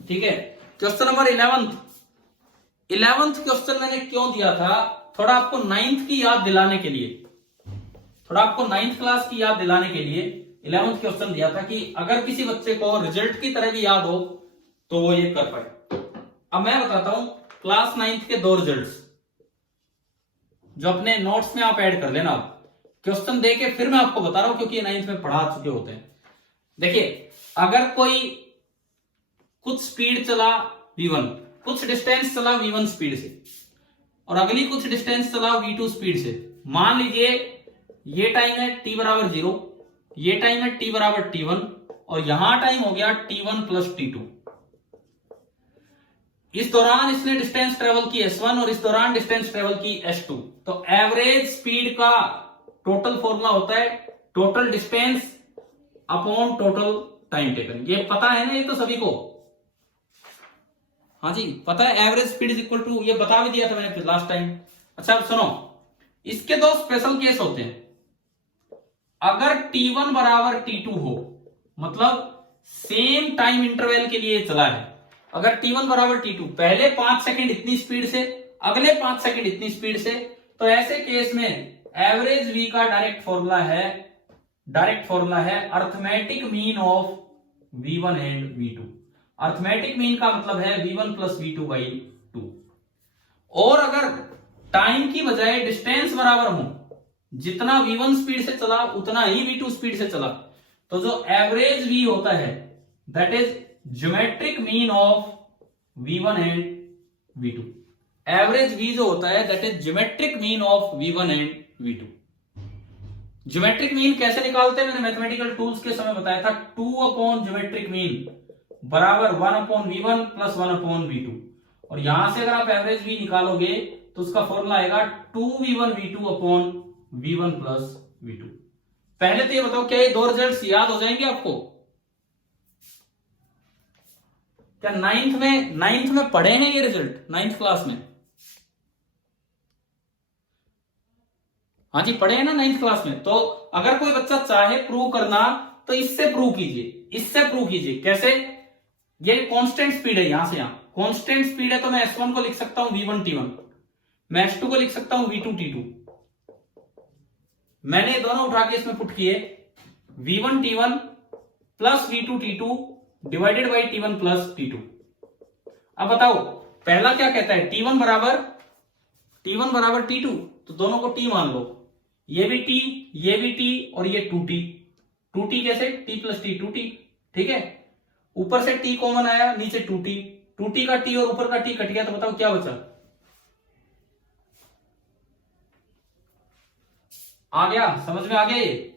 ठीक है, क्वेश्चन नंबर 11th क्वेश्चन मैंने क्यों दिया था, थोड़ा आपको 9th की याद दिलाने के लिए, थोड़ा आपको 9th क्लास की याद दिलाने के लिए 11th क्वेश्चन दिया था कि अगर किसी बच्चे को रिजल्ट की तरह भी याद हो तो वो ये कर पाए। अब मैं बताता हूं क्लास 9th के 2 रिजल्ट्स, जो अपने नोट्स में आप ऐड कर लेना। क्वेश्चन देके फिर मैं आपको बता रहा हूं, क्योंकि 9th में पढ़ा चुके होते हैं। देखिए, अगर कोई कुछ स्पीड चला v1, कुछ डिस्टेंस चला v1 स्पीड से, और अगली कुछ डिस्टेंस चला v2 स्पीड से। मान लीजिए ये टाइम है t बराबर 0, ये टाइम है t बराबर t1, और यहां टाइम हो गया t1 प्लस t2। इस दौरान इसने डिस्टेंस ट्रेवल की s1 और इस दौरान डिस्टेंस ट्रेवल की s2। तो एवरेज स्पीड का टोटल फॉर्मूला होता है total distance upon total time taken. ये पता है ना ये तो सभी को? हाँ जी पता है, average speed is equal to, ये बता भी दिया था मैंने लास्ट टाइम। अच्छा अब सुनो, इसके 2 स्पेशल केस होते हैं। अगर t1 बराबर t2 हो, मतलब सेम टाइम इंटरवल के लिए चला है, अगर t1 बराबर t2, पहले 5 सेकंड इतनी स्पीड से, अगले 5 सेकंड इतनी स्पीड से, तो ऐसे केस में एवरेज v का डायरेक्ट फॉर्मूला है arithmetic mean of v1 and v2। Arithmetic mean का मतलब है v1 प्लस v2 बाई 2। और अगर टाइम की बजाय डिस्टेंस बराबर हो, जितना v1 स्पीड से चला उतना ही v2 स्पीड से चला, तो जो एवरेज v होता है that is geometric mean of v1 and v2। Average v जो होता है that is geometric mean of v1 and v2। Geometric mean कैसे निकालते हैं मैंने मैथमेटिकल टूल्स के समय बताया था। 2 अपॉन ज्योमेट्रिक मीन बराबर 1 upon v1 plus 1 upon v2। और यहां से अगर आप एवरेज v निकालोगे तो उसका फॉर्मूला आएगा 2v1 v2 upon v1 plus v2। पहले तो ये बताओ क्या ये 2 रिजल्ट्स याद हो जाएंगे आपको? क्या नाइन्थ में पढ़े हैं ये रिजल्ट, नाइन्थ क्लास में? हाँ जी पढ़े हैं ना नाइन्थ क्लास में। तो अगर कोई बच्चा चाहे प्रूव करना तो इससे प्रूव कीजिए, इससे प्रूव कीजिए। कैसे? ये कांस्टेंट स्पीड है, यहां से यहां कांस्टेंट स्पीड है, तो मैं S1 को लिख सकता हूं V1 T1, मैं S2 को लिख सकता हूं V2 T2। मैंने दोनों उठा के इसमें पुट किए, V1 T1 plus V2 T2 divided by T1 plus T2। अब बताओ पहला क्या कहता है, T1 बराबर T2, तो दोनों को T मान लो, ये भी T, ये भी T और ये 2T। 2T कैसे? T प्लस T 2T, ठीक है। ऊपर से T कॉमन आया, नीचे 2T, 2T का T और ऊपर का T कट गया, तो बताओ क्या बचा? आ गया? समझ में आ गया ये?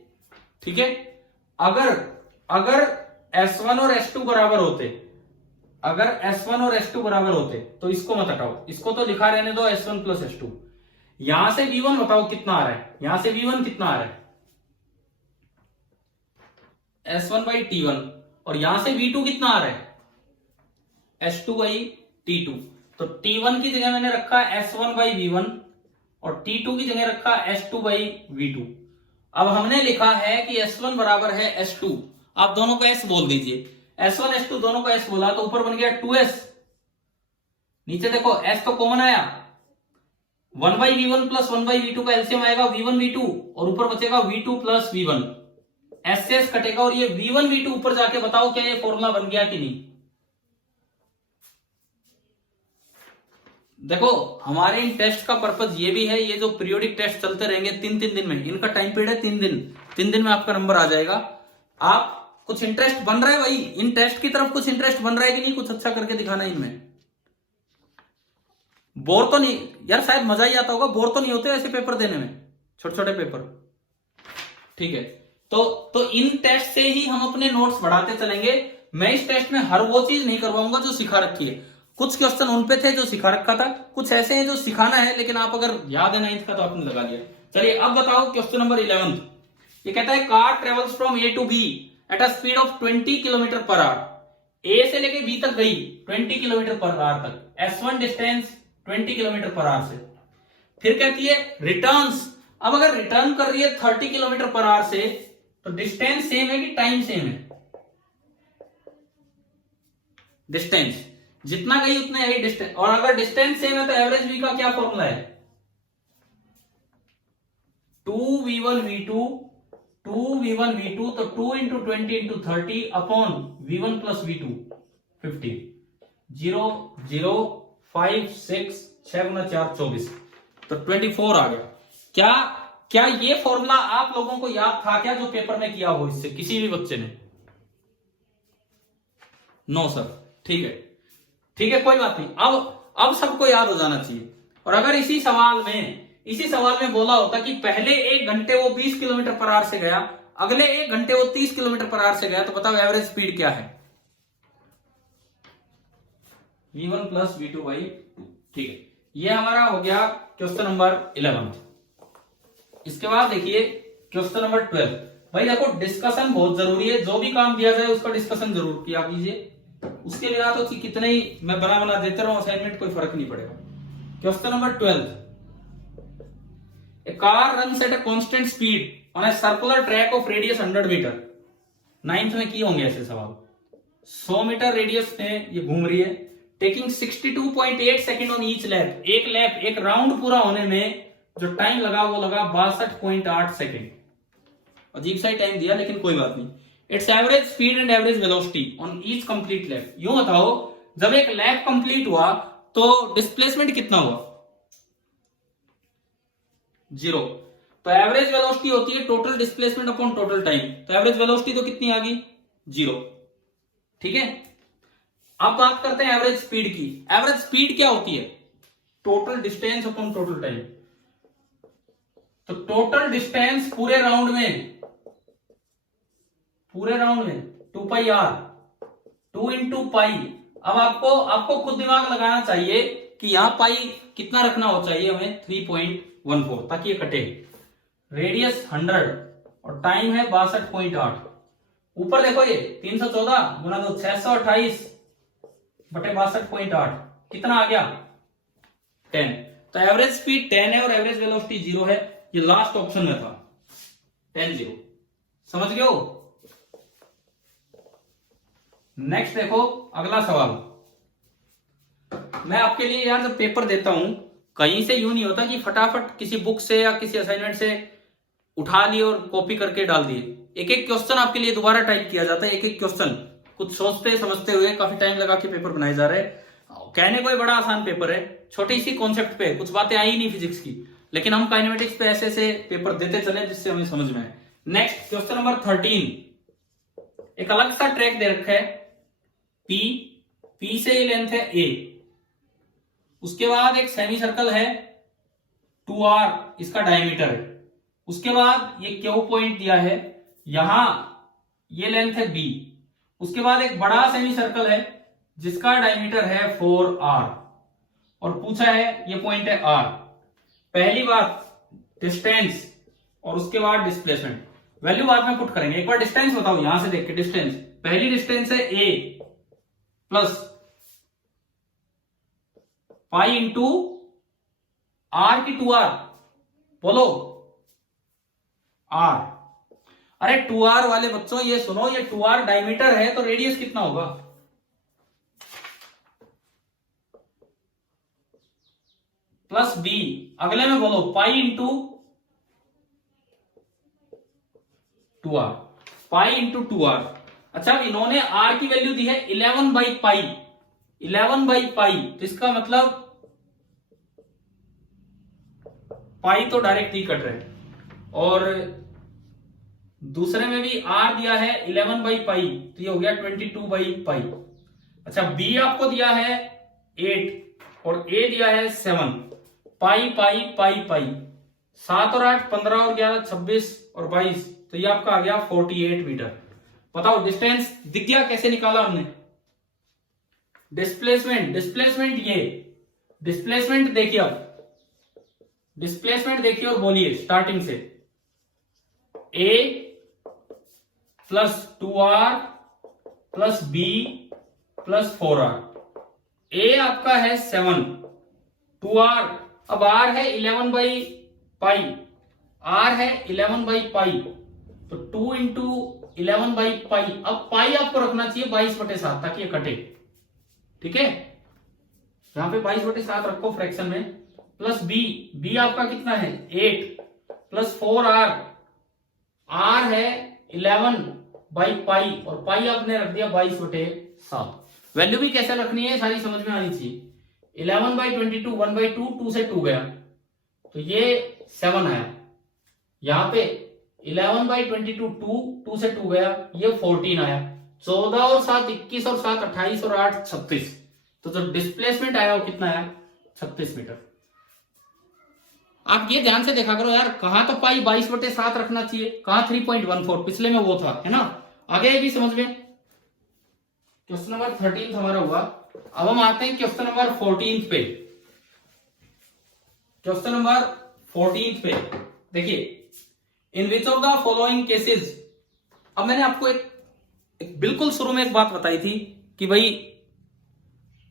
ठीक है। अगर S1 और S2 बराबर होते, अगर S1 और S2 बराबर होते तो इसको मत हटाओ, इसको तो लिखा रहने दो S1 प्लस S2। यहां से V1 बताओ कितना आ रहा है, यहां से V1 कितना आ रहा है? S1 बाई T1, और यहां से V2 कितना आ रहा है? S2 by T2। तो T1 की जगह मैंने रखा S1 बाई V1 और T2 की जगह रखा S2 बाई V2। अब हमने लिखा है कि S1 बराबर है S2, आप दोनों को S बोल दीजिए, S1 S2 दोनों को S बोला तो ऊपर बन गया 2S, नीचे देखो S तो कॉमन आया, 1 by V1 plus 1 by V2 का एलसीएम आएगा V1 V2 और ऊपर बचेगा V2 प्लस V1, S से S कटेगा और ये V1 V2 ऊपर जाके बताओ क्या ये फॉर्मूला बन गया कि नहीं? देखो हमारे इन टेस्ट का पर्पज ये भी है, ये जो पीरियोडिक टेस्ट चलते रहेंगे 3-3 दिन में, इनका टाइम पीरियड है 3 दिन में आपका नंबर आ जाएगा। आप कुछ इंटरेस्ट बन रहा है भाई इन टेस्ट की तरफ, कुछ इंटरेस्ट बन रहा है कि नहीं? कुछ अच्छा करके दिखाना इनमें, बोर तो नहीं यार, शायद मजा ही आता होगा, बोर तो नहीं होते ऐसे पेपर देने में, छोटे छोटे पेपर, ठीक है। तो इन टेस्ट से ही हम अपने नोट्स बढ़ाते चलेंगे। मैं इस टेस्ट में हर वो चीज नहीं करवाऊंगा जो सिखा रखी है, कुछ क्वेश्चन उन पे थे जो सिखा रखा था, कुछ ऐसे हैं जो सिखाना है, लेकिन आप अगर याद है नाइन्थ का तो आपने लगा लिया। चलिए अब बताओ क्वेश्चन नंबर 11। ये कहता है car travels from A to B at a speed of 20 kilometre per hour. A से लेके बी तक गई 20 किलोमीटर पर आवर तक, S1 distance 20 kilometre per our से। फिर कहती है रिटर्न्स, अब अगर रिटर्न कर रही है 30 किलोमीटर पर आवर से, तो डिस्टेंस सेम है कि टाइम सेम है? डिस्टेंस जितना गई उतना यही डिस्टेंस, और अगर डिस्टेंस सेम है तो एवरेज वी का क्या फॉर्मूला है? 2v1v2 तो 2 into 20 into 30 upon v1 plus v2 50। 0 0 5 6 6 गुना 4 24, तो 24 आ गया। क्या ये फॉर्मूला आप लोगों को याद था क्या जो पेपर में किया हो इससे किसी भी बच्चे ने? नो सर, ठीक है कोई बात नहीं, अब सबको याद हो जाना चाहिए। और अगर इसी सवाल में बोला होता कि पहले 1 घंटे वो 20 किलोमीटर पर आवर से गया, अगले 1 घंटे वो 30 किलोमीटर पर आवर से गया, तो बताओ एवरेज स्पीड क्या है? v1 प्लस v2 बाई 2, ठीक है। ये हमारा हो गया क्वेश्चन नंबर 11। इसके बाद देखिए क्वेश्चन नंबर 12। भाई देखो डिस्कशन बहुत जरूरी है, जो भी काम दिया जाए उसका डिस्कशन जरूर किया कीजिए, उसके बिना तो कितने ही मैं बना देते रहूं असाइनमेंट, कोई फर्क नहीं पड़ेगा। Question number 12, a car runs at a constant speed on a circular track of radius 100 metre. 9th में किए होंगे ऐसे सवाल। 100 मीटर रेडियस में ये घूम रही है, taking 62.8 second on each lap. एक राउंड पूरा होने में जो टाइम लगा वो लगा 62.8 सेकेंड। अजीब सा ही टाइम दिया, लेकिन कोई बात नहीं। It's average speed and average velocity on each complete lap. यूं बताओ जब एक लैप कंप्लीट हुआ तो डिस्प्लेसमेंट कितना हुआ? 0। तो एवरेज वेलोसिटी होती है total displacement upon total time, तो एवरेज वेलोसिटी तो कितनी आ गई? 0, ठीक है। अब बात करते हैं एवरेज स्पीड की। एवरेज स्पीड क्या होती है? Total distance upon total time. तो टोटल डिस्टेंस पूरे राउंड में 2 पाई r, 2 इंटू पाई। अब आपको खुद दिमाग लगाना चाहिए कि यहां पाई कितना रखना हो चाहिए हमें, 3.14, ताकि ये कटे। रेडियस 100 और टाइम है 62.8। ऊपर देखो ये 314 गुना 2 628 बटे 62.8 कितना आ गया 10। तो एवरेज स्पीड 10 है और एवरेज वेलोसिटी 0 है। ये लास्ट ऑप्शन में था 10 0। समझ गए हो? नेक्स्ट देखो अगला सवाल। मैं आपके लिए यार जब पेपर देता हूं कहीं से यूं नहीं होता कि फटाफट किसी बुक से या किसी असाइनमेंट से उठा लिए और कॉपी करके डाल दिए। एक एक क्वेश्चन आपके लिए दोबारा टाइप किया जाता है, एक एक क्वेश्चन कुछ सोचते समझते हुए काफी टाइम लगा के पेपर बनाए जा रहे हैं। कहने को बड़ा आसान पेपर है, छोटी सी कॉन्सेप्ट पे कुछ बातें आई नहीं फिजिक्स की, लेकिन हम काइनेमेटिक्स पे ऐसे ऐसे पेपर देते चले जिससे हमें समझ में आए। Next question number 13। एक अलग सा ट्रैक दे रखा है पी से ये लेंथ है ए, उसके बाद एक सेमी सर्कल है 2r इसका डायमीटर है, उसके बाद ये क्यू पॉइंट दिया है, यहां ये लेंथ है b, उसके बाद एक बड़ा सेमी सर्कल है जिसका डायमीटर है 4r और पूछा है ये पॉइंट है r। पहली बात डिस्टेंस और उसके बाद डिस्प्लेसमेंट, वैल्यू बाद में पुट करेंगे। एक बार डिस्टेंस बताओ यहां से देख के। डिस्टेंस पहली डिस्टेंस है a plus pi into r की 2r, बोलो r। अरे 2r वाले बच्चों ये सुनो, ये 2r डायमीटर है तो रेडियस कितना होगा? प्लस b, अगले में बोलो pi into 2r, pi into 2r। अच्छा इन्होंने r की वैल्यू दी है 11/पाई, 11/पाई, तो इसका मतलब पाई तो डायरेक्ट ही कट रहे हैं, और दूसरे में भी r दिया है 11/पाई, तो ये हो गया 22/पाई। अच्छा b आपको दिया है 8 और a दिया है 7, पाई पाई पाई पाई, 7 और 8 15 और 11 26 और 22, तो ये आपका आ गया 48 मीटर। बताओ डिस्टेंस दिख गया कैसे निकाला हमने? डिस्प्लेसमेंट, डिस्प्लेसमेंट ये डिस्प्लेसमेंट देखिए, अब डिस्प्लेसमेंट देखिए और बोलिए स्टार्टिंग से a plus 2r plus b plus 4r। a आपका है 7, 2r, अब r है 11/पाई, r है 11/पाई, तो 2 इंटू 11/पाई। अब पाई आपको रखना चाहिए 22/7 ताकि ये कटे, ठीक है? यहां पे 22/7 रखो फ्रैक्शन में, प्लस b आपका कितना है 8 प्लस 4r, r है 11/पाई और पाई आपने रख दिया 22/7। वैल्यू भी कैसे रखनी है सारी समझ में आनी चाहिए। 11/22 1/2, 2 से 2 गया तो ये 7 आया, यहां पे 11/22 2 से 2 गया ये 14 आया, 14 और 7 21 और 7 28 और 8 36, तो जो डिस्प्लेसमेंट आया वो कितना आया 36 मीटर। आप ये ध्यान से देखा करो यार, कहां तो पाई 22/7 रखना चाहिए, कहां 3.14, पिछले में वो था, है ना? आगे ये भी समझ में। क्वेश्चन नंबर 13 हमारा हुआ। अब हम आते हैं क्वेश्चन नंबर 14 पे। क्वेश्चन नंबर 14 पे देखिए, in which of the following cases. अब मैंने आपको एक बिल्कुल शुरू में एक बात बताई थी कि भाई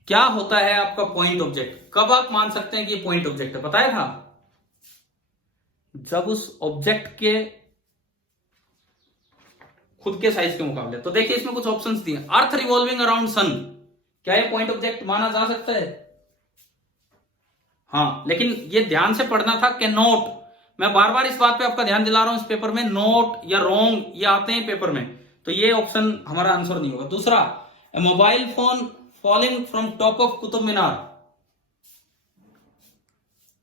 क्या होता है आपका पॉइंट ऑब्जेक्ट, कब आप मान सकते हैं कि ये पॉइंट ऑब्जेक्ट है, बताया था? जब उस ऑब्जेक्ट के खुद के साइज के मुकाबले। तो देखिए इसमें कुछ ऑप्शंस दिए। अर्थ रिवॉल्विंग अराउंड सन, क्या ये पॉइंट ऑब्जेक्ट माना जा सकता है? हाँ, लेकिन ये ध्यान से पढ़ना था कि नोट, मैं बार बार इस बात पे आपका ध्यान दिला रहा हूं, इस पेपर में नोट या रोंग ये आते हैं पेपर में, तो ये ऑप्शन हमारा आंसर नहीं होगा। दूसरा, mobile phone falling from top of Qutub Minar.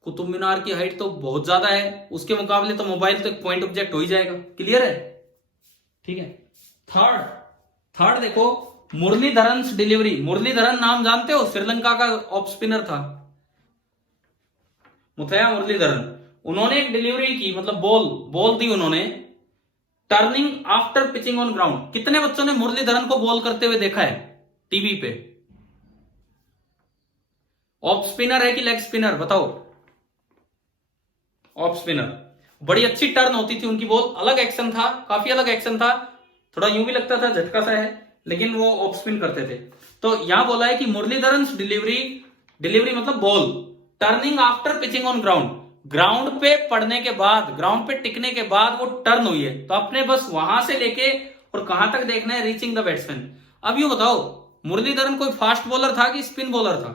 Qutub Minar की हाइट तो बहुत ज्यादा है, उसके मुकाबले तो मोबाइल तो एक पॉइंट ऑब्जेक्ट हो ही जाएगा। क्लियर है? ठीक है। थर्ड देखो, मुरलीधरन डिलीवरी। मुरलीधरन नाम जानते हो? श्रीलंका का ऑफ स्पिनर था मुथैया मुरलीधरन। उन्होंने एक डिलीवरी की, मतलब बॉल दी उन्होंने, turning after pitching on ground. कितने बच्चों ने मुरलीधरन को बॉल करते हुए देखा है टीवी पे? ऑफ स्पिनर है कि लेग स्पिनर, बताओ? Off spinner. बड़ी अच्छी टर्न होती थी उनकी बॉल, अलग एक्शन था, काफी अलग एक्शन था, थोड़ा यूं भी लगता था झटका सा है, लेकिन वो ऑफ स्पिन करते थे। तो यहां बोला है कि मुरलीधरन डिलीवरी मतलब ball turning after pitching on ground, ground पे पड़ने के बाद, ग्राउंड पे टिकने के बाद वो टर्न हुई है। तो अपने बस वहां से लेके और कहां तक देखना है, रीचिंग द बैट्समैन। अब यूं बताओ, मुरलीधरन कोई फास्ट बॉलर था कि स्पिन बॉलर था?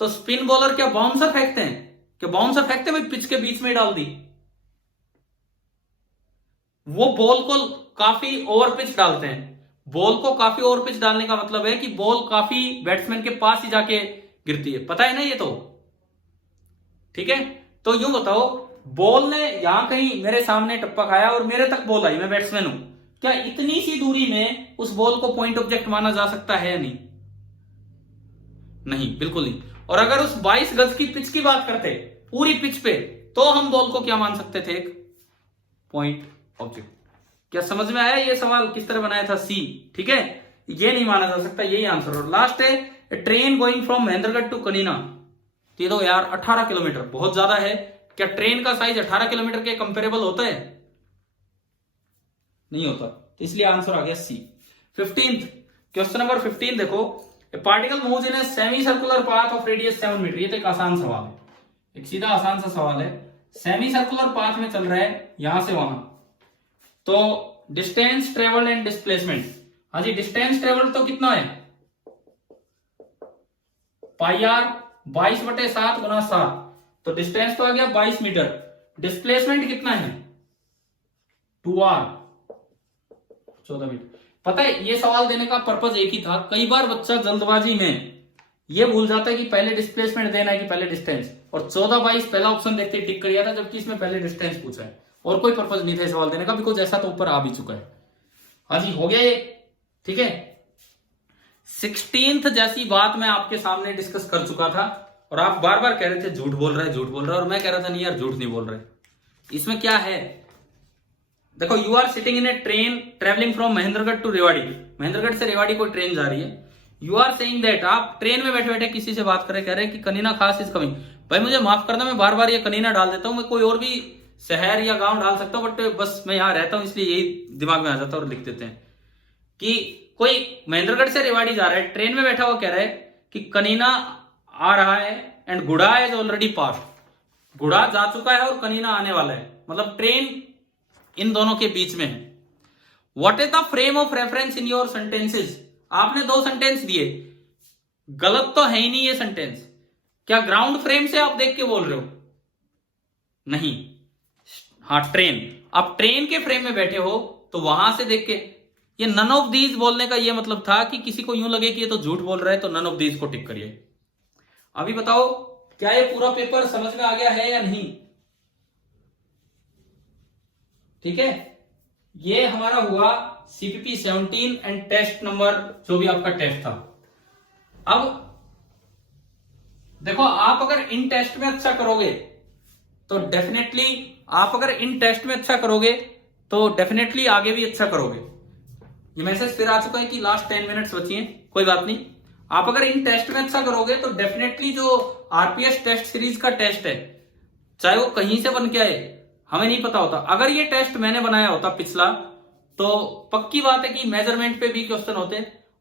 तो स्पिन बॉलर क्या बाउंसर फेंकते हैं? क्या बाउंसर फेंकते भाई पिच के बीच में डाल दी? वो बॉल को काफी ओवर पिच डालते हैं। बॉल को काफी ओवर पिच डालने का मतलब है कि बॉल काफी बैट्समैन के पास ही जाके गिरती है, पता है ना ये तो, ठीक है। तो यूं बताओ, बॉल ने यहां कहीं मेरे सामने टप्पा खाया और मेरे तक बॉल आई, मैं बैट्समैन हूं, क्या इतनी सी दूरी में उस बॉल को पॉइंट ऑब्जेक्ट माना जा सकता है या नहीं? नहीं, बिल्कुल नहीं। और अगर उस 22 गज की पिच की बात करते पूरी पिच पे, तो हम बॉल को क्या मान सकते थे? एक पॉइंट ऑब्जेक्ट। क्या समझ में आया ये सवाल किस तरह बनाया था? सी, ठीक है, ये नहीं माना जा सकता, यही आंसर। और लास्ट है, train going from Mahendragarh to Kanina. ये तो यार 18 किलोमीटर बहुत ज्यादा है। क्या ट्रेन का साइज 18 किलोमीटर के कंपेरेबल होता है? नहीं होता, तो इसलिए आंसर आ गया सी। 15th क्वेश्चन नंबर 15 देखो, a particle moves in a semi circular path of radius 7 metre. ये तो एक आसान सवाल है, एक सीधा आसान सा सवाल है। सेमी सर्कुलर पाथ में चल रहा है यहां से वहां, तो डिस्टेंस ट्रेवल्ड एंड डिस्प्लेसमेंट। हाँ जी, डिस्टेंस ट्रेवल्ड तो कितना है? पाई आर 22/7 गुना 7, तो डिस्टेंस तो आ गया 22 मीटर। डिस्प्लेसमेंट कितना है? 2r 14 metre. पता है ये सवाल देने का पर्पज एक ही था। कई बार बच्चा जल्दबाजी में ये भूल जाता है कि पहले डिस्प्लेसमेंट देना है कि पहले डिस्टेंस, और 14/22 पहला ऑप्शन देखते ही टिक कर दिया था, जबकि इसमें पहले डिस्टेंस पूछा है और कोई पर्पज नहीं था सवाल देने का, बिकॉज ऐसा तो ऊपर आ भी चुका है। हाँ जी, हो गया ये, ठीक है। 16th जैसी बात मैं आपके सामने डिस्कस कर चुका था और आप बार बार कह रहे थे झूठ बोल रहा है, झूठ बोल रहा है, और मैं कह रहा था नहीं यार झूठ नहीं बोल रहे। इसमें क्या है देखो, you are sitting in a train travelling from Mahendragarh to Rewari. Mahendragarh से रेवाड़ी कोई ट्रेन जा रही है। यू आर सेइंग दैट, आप ट्रेन में बैठे बैठे किसी से बात कर रहे, कह रहे हैं कि कनीना खास इज कमिंग। भाई मुझे माफ करना, मैं बार बार ये कनीना डाल देता हूं, मैं कोई और भी शहर या गांव डाल सकता हूं, बट बस मैं यहां रहता हूं इसलिए यही दिमाग में आ जाता है और लिख देते हैं कि कोई महेंद्रगढ़ से रेवाड़ी जा रहा है, ट्रेन में बैठा हुआ कह रहा है कि कनीना आ रहा है एंड गुड़ा इज ऑलरेडी पास्ट। गुड़ा जा चुका है और कनीना आने वाला है, मतलब ट्रेन इन दोनों के बीच में है। What is the frame of reference in your sentences? आपने 2 सेंटेंस दिए, गलत तो है ही नहीं ये सेंटेंस। क्या ग्राउंड फ्रेम से आप देख के बोल रहे हो? नहीं, हाँ ट्रेन, आप ट्रेन के फ्रेम में बैठे हो तो वहां से देख के। ये नन ऑफ दीज बोलने का ये मतलब था कि किसी को यूं लगे कि ये तो झूठ बोल रहा है, तो नन ऑफ दीज को टिक करिए। अभी बताओ क्या ये पूरा पेपर समझ में आ गया है या नहीं? ठीक है, ये हमारा हुआ CPP 17 एंड टेस्ट नंबर जो भी आपका टेस्ट था। अब देखो, आप अगर इन टेस्ट में अच्छा करोगे तो डेफिनेटली, आप अगर इन टेस्ट में अच्छा करोगे तो डेफिनेटली आगे भी अच्छा करोगे। ये मैसेज फिर आ चुका है कि लास्ट 10 मिनट्स बची हैं, कोई बात नहीं। आप अगर इन टेस्ट में अच्छा करोगे तो डेफिनेटली जो RPS टेस्ट सीरीज का टेस्ट है, चाहे वो कहीं से बन के आए, हमें नहीं पता होता। अगर ये टेस्ट मैंने बनाया होता पिछला, तो पक्की बात है कि मेजरमेंट पे भी क्वेश्चन होते।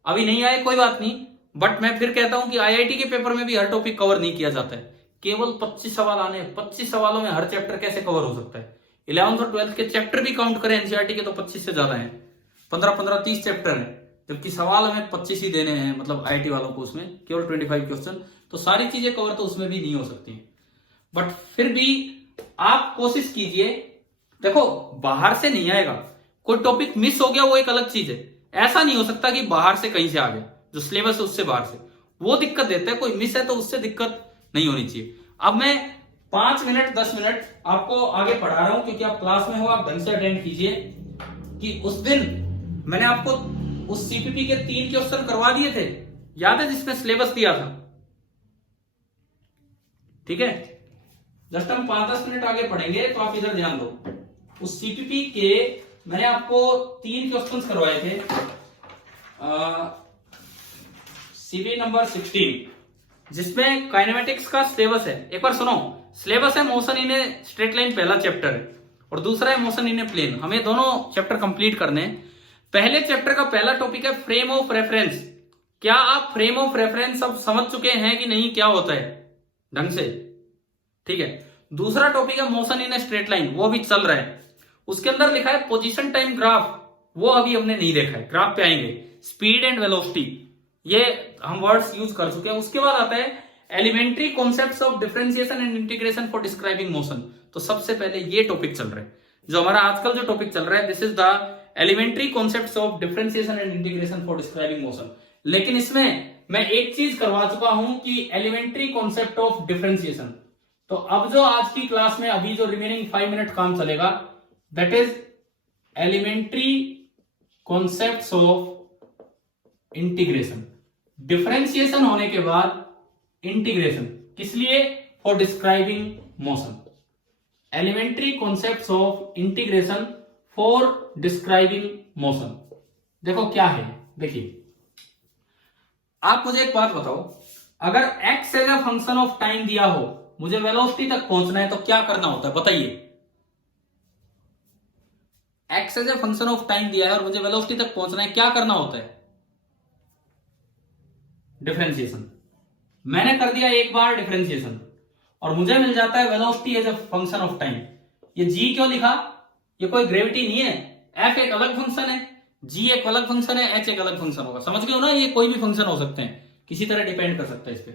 अभी नहीं आए कोई बात नहीं, बट मैं फिर कहता हूं कि IIT के पेपर में भी हर टॉपिक कवर नहीं किया जाता है। केवल 25 सवाल आने, 25 सवालों में हर चैप्टर कैसे कवर हो सकता है? 11th और 12th के चैप्टर भी काउंट करें NCERT के तो 25 से ज्यादा है, 15-15, 30 चैप्टर है, जबकि सवाल हमें 25 ही देने हैं, मतलब IIT वालों को उसमें केवल 25 क्वेश्चन। तो सारी चीजें कवर तो उसमें भी नहीं हो सकती, बट फिर भी आप कोशिश कीजिए। देखो, बाहर से नहीं आएगा, कोई टॉपिक मिस हो गया वो एक अलग चीज है। ऐसा नहीं हो सकता कि बाहर से कहीं से आ गया, जो सिलेबस है उससे बाहर से, वो दिक्कत देता है। कोई मिस है तो उससे दिक्कत नहीं होनी चाहिए। अब मैं 5 मिनट 10 मिनट आपको आगे पढ़ा रहा हूं, क्योंकि आप क्लास में हो, आप ढंग से अटेंड कीजिए। कि उस दिन मैंने आपको उस CPP के 3 क्वेश्चन करवा दिए थे, याद है, जिसमें सिलेबस दिया था, ठीक है। जस्ट हम 5-10 मिनट आगे पढ़ेंगे, तो आप इधर ध्यान दो। उस CPP के मैंने आपको 3 क्वेश्चंस करवाए थे। CPP नंबर 16, जिसमें काइनेमेटिक्स का सिलेबस है। एक बार सुनो, सिलेबस है motion in a straight line, पहला चैप्टर है, और दूसरा है मोशन इन ए प्लेन। हमें दोनों चैप्टर कंप्लीट करने हैं। पहले चैप्टर का पहला टॉपिक है फ्रेम ऑफ रेफरेंस। क्या आप फ्रेम ऑफ रेफरेंस अब समझ चुके हैं कि नहीं, क्या होता है ढंग से? ठीक है। दूसरा टॉपिक है motion in a straight line, वो भी चल रहा है। उसके अंदर लिखा है पोजीशन टाइम ग्राफ, वो अभी हमने नहीं देखा है, ग्राफ पे आएंगे। स्पीड एंड वेलोसिटी, ये हम वर्ड्स यूज कर चुके हैं। उसके बाद आता है elementary concepts of differentiation and integration for describing motion. तो सबसे पहले ये टॉपिक चल रहा है, जो हमारा आजकल जो टॉपिक चल रहा है, this is the elementary concepts of differentiation and integration for describing motion. लेकिन इसमें मैं एक चीज करवा चुका हूं कि एलिमेंट्री कॉन्सेप्ट ऑफ डिफरेंशिएशन। तो अब जो आज की क्लास में अभी जो रिमेनिंग 5 मिनट काम चलेगा, that is elementary concepts of integration. Differentiation होने के बाद इंटीग्रेशन, किस लिए? For describing motion. Elementary concepts of integration for describing motion. देखो क्या है, देखिए आप मुझे एक बात बताओ, अगर x as a function of time दिया हो, मुझे वेलोसिटी तक पहुंचना है, तो क्या करना होता है बताइए? x as a function of time दिया है और मुझे वेलोसिटी तक पहुंचना है, क्या करना होता है? डिफरेंशिएशन। मैंने कर दिया एक बार डिफरेंशिएशन और मुझे मिल जाता है velocity as a function of time. ये g क्यों लिखा? ये कोई ग्रेविटी नहीं है, f एक अलग फंक्शन है, g एक अलग फंक्शन है, h एक अलग फंक्शन होगा। समझ गए हो ना? ये कोई भी फंक्शन हो सकते हैं, किसी तरह डिपेंड कर सकता है इस पे।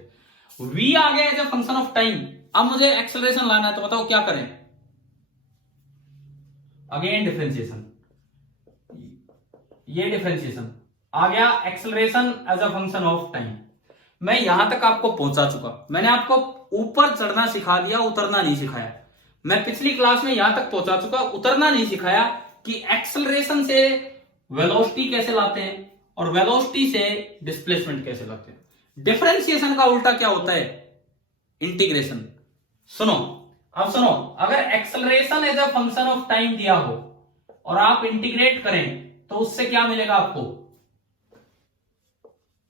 v आ गया as a function of time. अब मुझे एक्सेलरेशन लाना है, तो बताओ क्या करें? अगेन डिफरेंशिएशन, ये डिफरेंशिएशन आ गया, acceleration as a function of time. मैं यहां तक आपको पहुंचा चुका, मैंने आपको ऊपर चढ़ना सिखा दिया, उतरना नहीं सिखाया। मैं पिछली क्लास में यहां तक पहुंचा चुका, उतरना नहीं सिखाया कि एक्सेलरेशन से वेलोसिटी कैसे लाते हैं और वेलोसिटी से डिस्प्लेसमेंट कैसे लाते हैं। डिफरेंशिएशन का उल्टा क्या होता है? इंटीग्रेशन। सुनो, अब सुनो, अगर acceleration as a function of time दिया हो और आप इंटीग्रेट करें, तो उससे क्या मिलेगा आपको?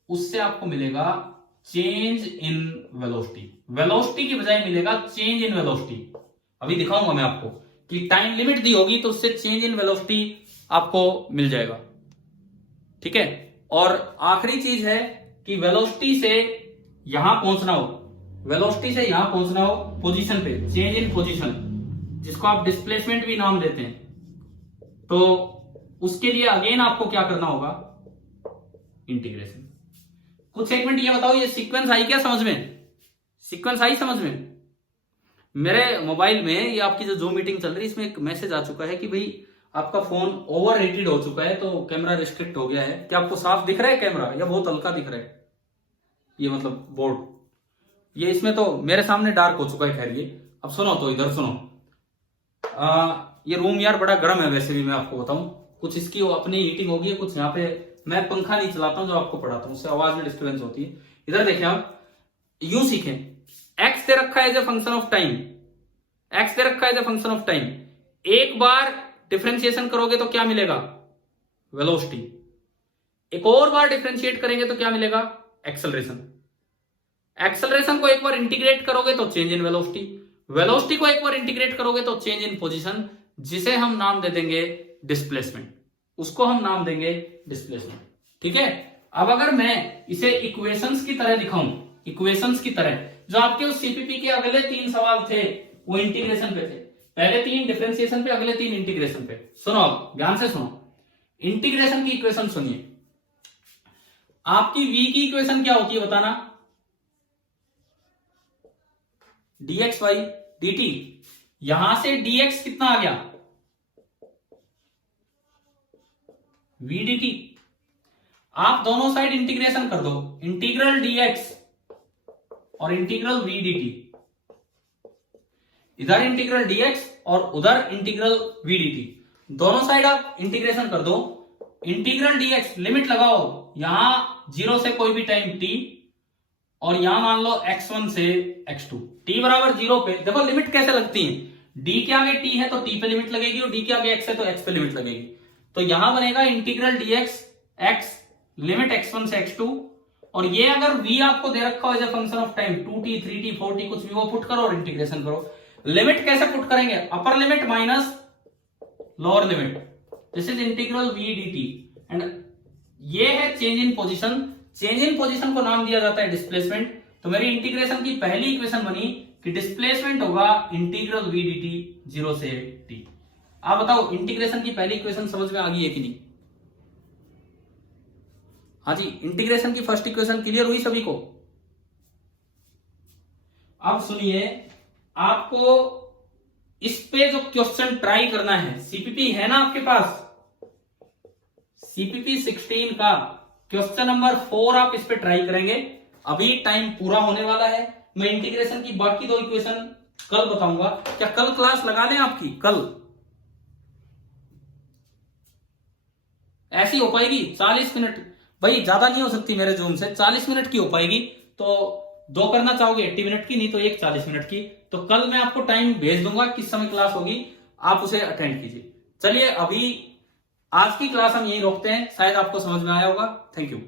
उससे आपको मिलेगा चेंज इन वेलोसिटी। वेलोसिटी की बजाय मिलेगा चेंज इन वेलोसिटी। अभी दिखाऊंगा मैं आपको कि टाइम लिमिट दी होगी तो उससे चेंज इन वेलोसिटी आपको मिल जाएगा। ठीक है। और आखिरी चीज है कि वेलोसिटी से यहां पहुंचना हो, वेलोसिटी से यहां पहुंचना हो पोजीशन पे, चेंज इन पोजीशन, जिसको आप डिस्प्लेसमेंट भी नाम देते हैं, तो उसके लिए अगेन आपको क्या करना होगा? इंटीग्रेशन। कुछ एक मिनट ये बताओ, ये सीक्वेंस आई क्या समझ में? सीक्वेंस आई समझ में? मेरे मोबाइल में ये आपकी जो जूम मीटिंग चल रही है, इसमें एक मैसेज आ चुका है कि भाई आपका फोन ओवर रेटेड हो चुका है, तो कैमरा रिस्ट्रिक्ट हो गया है। क्या आपको साफ दिख रहा है कैमरा, या बहुत हल्का दिख रहा है? ये मतलब बोर्ड, ये इसमें तो मेरे सामने डार्क हो चुका है। खैर ये अब सुनो, तो इधर सुनो। ये रूम यार बड़ा गर्म है वैसे भी, मैं आपको बताऊं, कुछ इसकी अपनी हीटिंग होगी, कुछ यहाँ पे मैं पंखा नहीं चलाता हूं जो आपको पढ़ाता हूं, उससे आवाज में डिस्टर्बेंस होती है। इधर देखें आप, यूं सीखें, एक्स दे रखा है as a function of time, X दे रखा है as a function of time. एक बार डिफरेंशिएशन करोगे तो क्या मिलेगा? वेलोसिटी। एक और बार डिफरेंशिएट करेंगे तो क्या मिलेगा? एक्सेलरेशन। एक्सेलरेशन को एक बार इंटीग्रेट करोगे तो चेंज इन वेलोसिटी, वेलोसिटी को एक बार इंटीग्रेट करोगे तो चेंज इन पोजीशन, जिसे हम नाम दे देंगे डिस्प्लेसमेंट, उसको हम नाम देंगे डिस्प्लेसमेंट। ठीक है। अब अगर मैं इसे इक्वेशंस की तरह दिखाऊं, इक्वेशंस की तरह, जो आपके उस सीपीपी के अगले 3 सवाल थे वो इंटीग्रेशन पे थे। पहले 3 डिफरेंशिएशन पे, अगले 3 इंटीग्रेशन पे। सुनो, ध्यान से सुनो, इंटीग्रेशन की इक्वेशन सुनिए। आपकी v की इक्वेशन क्या होती है बताना? dx/dt। यहां से dx कितना आ गया? v dt। आप दोनों साइड इंटीग्रेशन कर दो, इंटीग्रल dx और इंटीग्रल v dt। इधर इंटीग्रल dx और उधर इंटीग्रल v dt, दोनों साइड आप इंटीग्रेशन कर दो। इंटीग्रल dx लिमिट लगाओ, यहां 0 से कोई भी टाइम t, और यहां मान लो x1 से x2, t बराबर 0 पे। देखो लिमिट कैसे लगती है, d के आगे t है तो t पे लिमिट लगेगी, और d के आगे x है तो x पे लिमिट लगेगी। तो यहां बनेगा integral dx x limit x1 से x2, और ये अगर v आपको दे रखा हो as a function of time 2t 3t 4t कुछ भी, वो पुट करो और इंटीग्रेशन करो। लिमिट कैसे पुट करेंगे? Upper limit minus lower limit, this is integral v dt। And ये है change in position. Change in position को नाम दिया जाता है डिस्प्लेसमेंट। तो मेरी इंटीग्रेशन की पहली इक्वेशन बनी कि डिस्प्लेसमेंट होगा इंटीग्रल v dt 0 से t। आप बताओ इंटीग्रेशन की पहली इक्वेशन समझ में आ गई है कि नहीं? हाँ जी, इंटीग्रेशन की फर्स्ट इक्वेशन क्लियर हुई सभी को? अब सुनिए, आपको इस पे जो क्वेश्चन ट्राई करना है, सीपीपी है ना आपके पास, सीपीपी 16 का क्वेश्चन नंबर 4 आप इस पे ट्राई करेंगे। अभी टाइम पूरा होने वाला है। मैं इंटीग्रेशन की बाकी 2 इक्वेशन कल बताऊंगा। क्या कल क्लास लगा लें आपकी? कल ऐसी हो पाएगी 40 मिनट? भाई ज्यादा नहीं हो सकती मेरे जूम से, 40 मिनट की हो पाएगी। तो 2 करना चाहोगे 80 मिनट की, नहीं तो एक 40 मिनट की। तो कल मैं आपको टाइम भेज दूंगा किस समय क्लास होगी, आप उसे अटेंड कीजिए। चलिए अभी आज की क्लास हम यहीं रोकते हैं। शायद आपको समझ में आया होगा। Thank you.